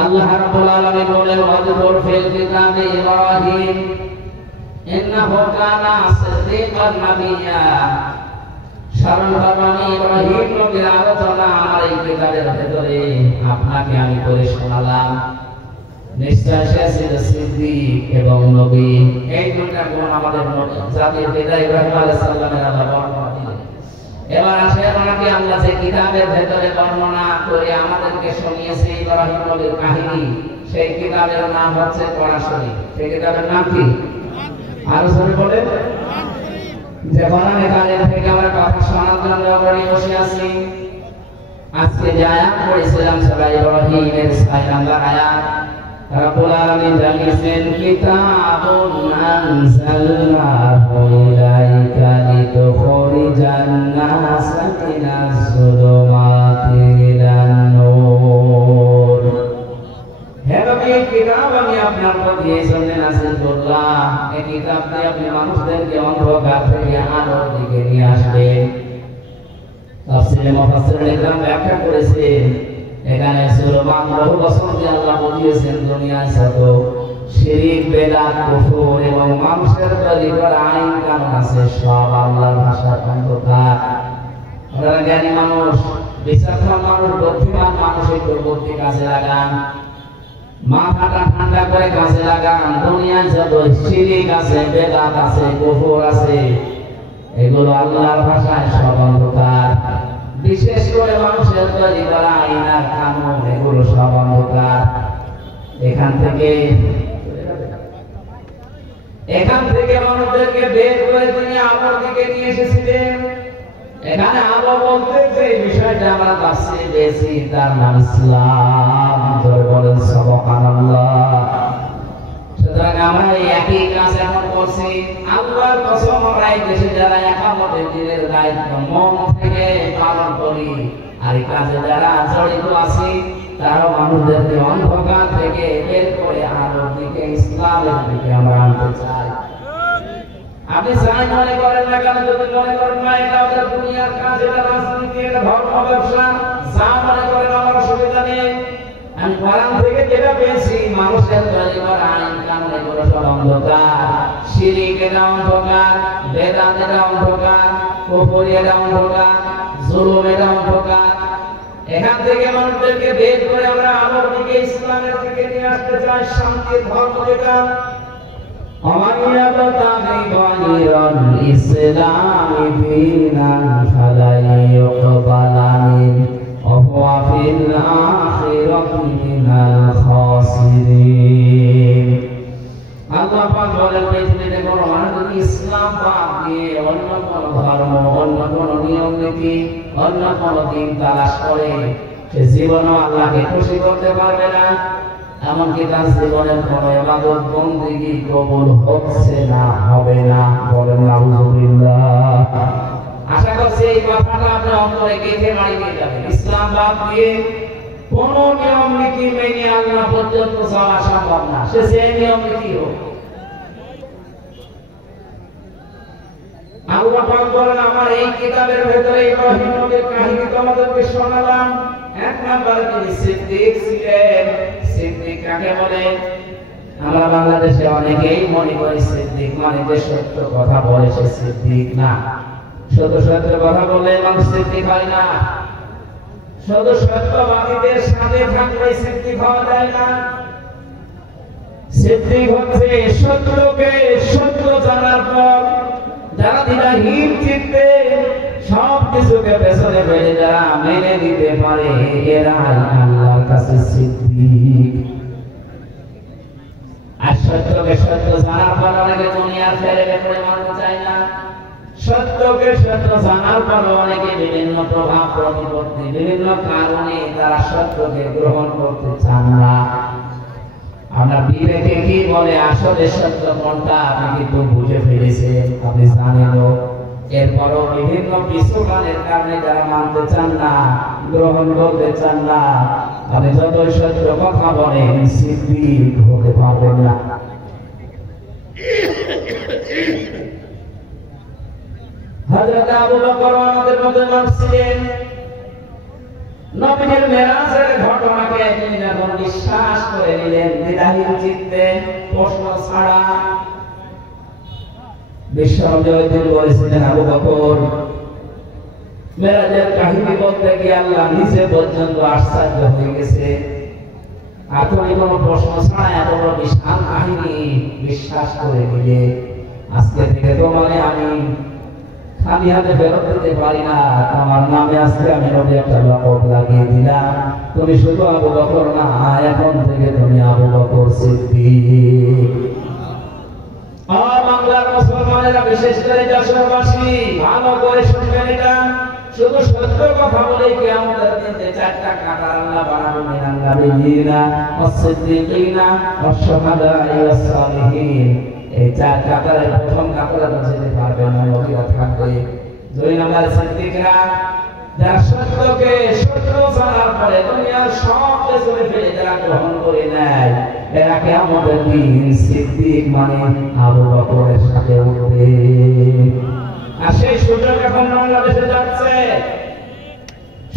আল্লাহ রাব্বুল আলামিন বলেন, ওয়াযকুর ফিল কিতাবি ইব্রাহিম ইন্নাহু কানা সিদ্দীকান নাবিয়্যা। স্মরণ করবেন ইব্রাহিম নবীর আলোচনা আমার এই কিতাবের ভেতরে আপনাকে আমি করে শোনালাম। নিশ্চয় সে ছিল সিদ্দিক এবং নবী। এই দুইটা গুণ আমাদের জাতির পিতা ইব্রাহিম আলাইহিস সালামের আল্লাহ বর্ণনা দিলেন। এবার আসে ওনাকে আল্লাহ যে কিতাবের ভেতরে বর্ণনা করে আমাদেরকে শুনিয়েছে ইব্রাহিম নবীর কাহিনী, সেই কিতাবের নাম হচ্ছে কোরআন শরীফ। সেই কিতাবের নাম কি? আরো জোরে বলেন। যে কোরআনে কারিম থেকে আমরা কথা শোনার জন্য বসে আছি। আজকে যে আয়াত পড়েছিলাম সূরা ইব্রাহিমের 6 নম্বর আয়াত, রব্বুল আলামিন জানিয়েছেন, কিতাবুন আনজালনাহু ইলাইকা লিতুখরিজান নাসা মিনাজ যুলুমাতি ইলান নূর। হে নবী, কিতাব আমি আপনার প্রতি এই জন্য নাযিল করলাম, এই কিতাব দিয়ে আপনি মানুষদেরকে অন্ধকার থেকে আলোর দিকে নিয়ে আসবেন। তাফসীরে মুফাসসিরিন ইকরাম ব্যাখ্যা করেছেন, এখানে সুলমান বহু বছর দিয়ে আল্লাহ বলিয়েছেন দুনিয়ায় যত শিরক বেদাত কুফর এবং মানুষের তৈরি করা আইন কানুন আছে সব আল্লাহর ভাষার অন্ধকার। আপনারা জ্ঞানী মানুষ, বিচক্ষণ মানুষ, বুদ্ধিমান মানুষ একটু বুদ্ধি কাজে লাগান, মাথাটা ঠান্ডা করে কাজে লাগান। দুনিয়ায় যত শিরক আছে, বেদাত আছে, কুফর আছে, এগুলো আল্লাহর ভাষায় সব অন্ধকার। বিশেষ করে মানুষের তৈরি করা আইন আর কানুন, এগুলো সব অন্ধকার। এখান থেকে মানুষদেরকে বের করে তিনি আলোর দিকে নিয়ে এসেছিলেন। এখানে আলো বলতে যে বিষয়টা আমরা তাফসীরে পেয়েছি তার নাম ইসলাম। জোরে বলেন সুবহানাল্লাহ। সুতরাং আমরা এই একই কাজ এখন করছি। আল্লাহর কসম, আমরা এই দেশে যারা একামতের দিনের দায়িত্ব মন থেকে পালন করি আর এই কাজে যারা জড়িত আছি, তারা মানুষদেরকে অন্ধকার থেকে বের করে আলোর দিকে, ইসলামের দিকে আমরা আনতে চাই। আপনি যাই মনে করেন না কেন, যদি মনে করেন না এটা আমাদের দুনিয়ার কাজ, এটা রাজনীতি, এটা ধর্ম ব্যবসা, যা মনে করেন আমার অসুবিধা নেই। আমি কোরআন থেকে যেটা পেয়েছি, মানুষের তৈরি করা আইন কানুন এগুলো সব অন্ধকার। শিরক এটা অন্ধকার, বেদাত এটা অন্ধকার, কুফর এটা অন্ধকার, জুলুম এটা অন্ধকার। এখান থেকে মানুষদেরকে বের করে আমরা আলোর দিকে, ইসলামের দিকে নিয়ে আসতে চাই। শান্তির ধর্ম যেটা, ومن يبتغي غير الإسلام دينا فلن يقبل منه وهو في الآخرة من الخاسرين। আল্লাহ পাক বলেন, পৃথিবীতে কোনো মানুষ ইসলাম বাদ দিয়ে অন্য কোনো ধর্ম, অন্য কোনো নিয়ম নীতি, অন্য কোনো দিন তালাশ করে, সে জীবনও আল্লাহকে খুশি করতে পারবে না। এমনকি তার জীবনের কোনো ইবাদত বন্দেগী কবুল হচ্ছে না, হবে না। বলেন আলহামদুলিল্লাহ। আশা করছি এই কথাটা আপনার অন্তরে গেঁথে বাড়ি দিয়ে যাবে। ইসলাম বাদ দিয়ে কোন নিয়ম নীতি মেনে আল্লাহ পর্যন্ত যাওয়া সম্ভব না, সে সেই নিয়ম নীতি হোক। আবু বকর বলেন, আমার এই কিতাবের ভেতরে ইব্রাহিম নবীর কাহিনী তোমাদেরকে শোনালাম। এক নম্বরে তিনি সিদ্দিক ছিলেন। সিদ্দিক কাকে বলে? আমরা বাংলাদেশে অনেকেই মনে করি সিদ্দিক মানে যে সত্য কথা বলে সে সিদ্দিক না। শুধু সত্য কথা বললে মানুষ সিদ্দিক হয় না। শুধু সত্যবাদীদের সাথে থাকলে সিদ্দিক হওয়া যায় না। সিদ্দিক হচ্ছে সত্যকে সত্য জানার পর যারা দ্বিধাহীন চিত্তে সব কিছুকে পেছনে ফেলে যারা মেনে নিতে পারে, এরাই আল্লাহর কাছে সিদ্দিক। আর সত্যকে সত্য জানার পর অনেকে দুনিয়া ছেড়ে বের মানতে চায় না। সত্যকে সত্য জানার পর অনেকে বিভিন্ন প্রভাব প্রতিপত্তি বিভিন্ন কারণে তারা সত্যকে গ্রহণ করতে চান না। আমরা বিবেকে কি বলে আসলে সত্য কোনটা আপনি কিন্তু বুঝে ফেলেছেন, আপনি জানেনও। এরপরও বিভিন্ন বিশ্বকালের কারণে যারা মানতে চান না, গ্রহণ করতে চান না, আপনি যতই সত্য কথা বলেন সিদ্দিক হতে পারবেন না। হযরত আবু বকর আমাদের মধ্যে ছিলেন। নবীর মেরাজের ঘটনাকে তিনি যখন বিশ্বাস করে নিলেন দ্বিধাহীন চিত্তে, প্রশ্ন ছাড়া, বিশ্বনবী তিনি বলেছিলেন, আবু বকর মেরাজের কাহিনী বলতে গিয়ে আল্লাহ নিজে পর্যন্ত আশ্চর্য হয়ে গেছে। আর তুমি কোনো প্রশ্ন ছাড়া এত বড় বিশাল কাহিনী বিশ্বাস করে নিলে, আজকে থেকে তোমাকে আমি খালি হাতে ফেরত দিতে পারি না। আমার নামে আজকে আমি নবী একটা লকব লাগিয়ে দিলাম। তুমি শুধু আবু বকর না, এখন থেকে তুমি আবু বকর সিদ্দিক। বাংলার মুসলমানেরা, বিশেষ করে যশোরবাসী, ভালো করে শুনবেন এটা। শুধু সত্য কথা বলে কিয়ামতের দিনে চারটা কাতার আল্লাহ বানাবেন, মিনান নাবিয়্যিনা ওয়াস-সিদ্দীকিনা ওয়াশ-শুহাদা'i ওয়াস-সালিহিন। এই চার কাতারের প্রথম কাতারে যেতে পারবে না, নবীরা থাকবে। দুই নম্বরে সিদ্দিকরা, যারা সত্যকে সত্য জানার পরে দুনিয়ার সব কিছু ফেলে যারা গ্রহণ করে নেয়, এরা কিয়ামতের দিন সিদ্দিক মানে আবু বকরের সাথে উঠবে। আর সেই সুযোগ এখন বাংলাদেশে যাচ্ছে।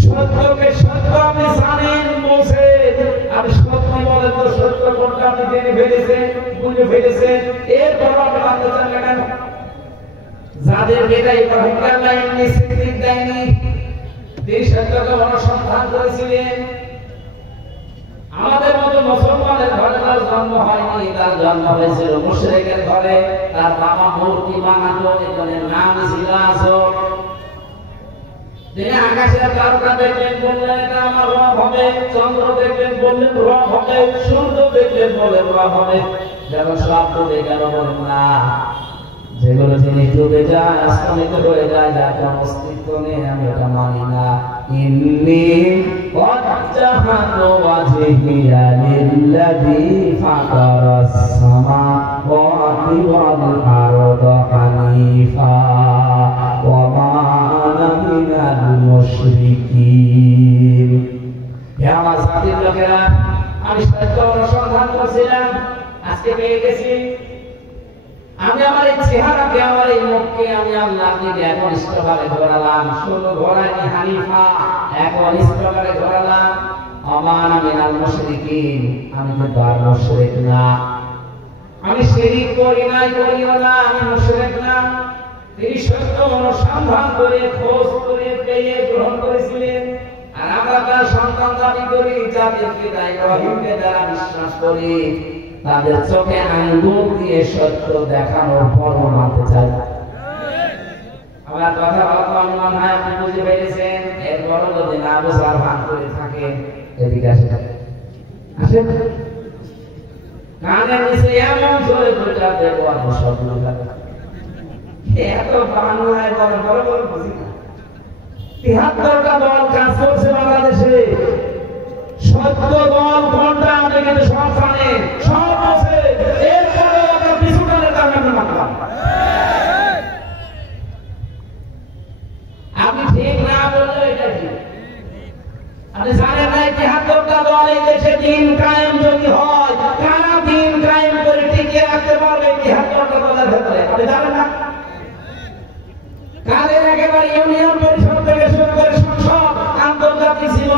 সত্যকে সত্য আপনি জানেন, বলছেন, আপনি সত্য বলেন তো সত্য কোনটা আপনি জেনে ফেলেছেন, বুঝে ফেলেছেন, এরপর আপনি জানতে চান কেন? যাদের এটা ইব্রাহিমকে আল্লাহ এমনি সিদ্দিক দেয়নি, তিনি সত্যকে অনুসন্ধান করেছিলেন। আমাদের মতো মুসলমানের ঘরে তার জন্ম হয়নি, তার জন্ম হয়েছিল মুশরিকের ঘরে। তার বাবা মূর্তি বানাতো, এজনের নাম ছিল আসর। তিনি আকাশের তারকা দেখলেন, বললেন এটা আমার রব হবে। চন্দ্র দেখলেন, বললেন রব হবে। সূর্য দেখলেন, বললেন রব হবে। যখন সব ডুবে গেল, বলেন না, যেগুলো জিনিস ডুবে যায়, স্তমিত হয়ে যায়, যার কোনো অস্তিত্ব নেই, আমি ওটা মানি না। ইন্নী ওয়াজ্জাহাতু ওয়াজহিয়া লিল্লাযী ফাতারাস সামাওয়াতি ওয়াল আরদা হানিফা ওয়া মা আনা মিনাল মুশরিকিন। হে আমার জাতির লোকেরা, আমি সত্য অনুসন্ধান করছিলাম, আজকে পেয়ে গেছি। আমি আমার এই চেহারাকে, আমার এই মুখকে আমি আল্লাহর দিকে একনিষ্ঠভাবে ধরালাম। শুধু ধরাইনি হানিফা, একনিষ্ঠভাবে ধরালাম। আমান মিনাল মুশরিকিন, আমি কিন্তু আর মুশরিক না। আমি শিরক করি নাই, করিও না, আমি মুশরিক না। তিনি সত্য অনুসন্ধান করে খোঁজ করে পেয়ে গ্রহণ করেছিলেন। আর আমরা তার সন্তান দাবি করি, যাদের পিতা ইব্রাহিমকে যারা বিশ্বাস করি, তাদের চোখে আঙ্গুল দিয়ে সত্য দেখানোর পরও মানতে চাই। আমার কথা আমি মনে হয় আপনি বুঝে পেরেছেন। এরপরও যদি না বোঝার ভান করে থাকেন, এদিকে আসেন, আসেন, কানের নিচে এমন জোরে দুটা দেবো, আমি সব এত বাংলায় বড় বড় বড় বুঝি না। ৭৩টা দল কাজ করছে বাংলাদেশে। সত্য দল কোনটা আপনি কিন্তু সব জানেন, সব আছে। এরপরে আমরা পিছুটানের কারণে মানলাম। একেবারে ইউনিয়ন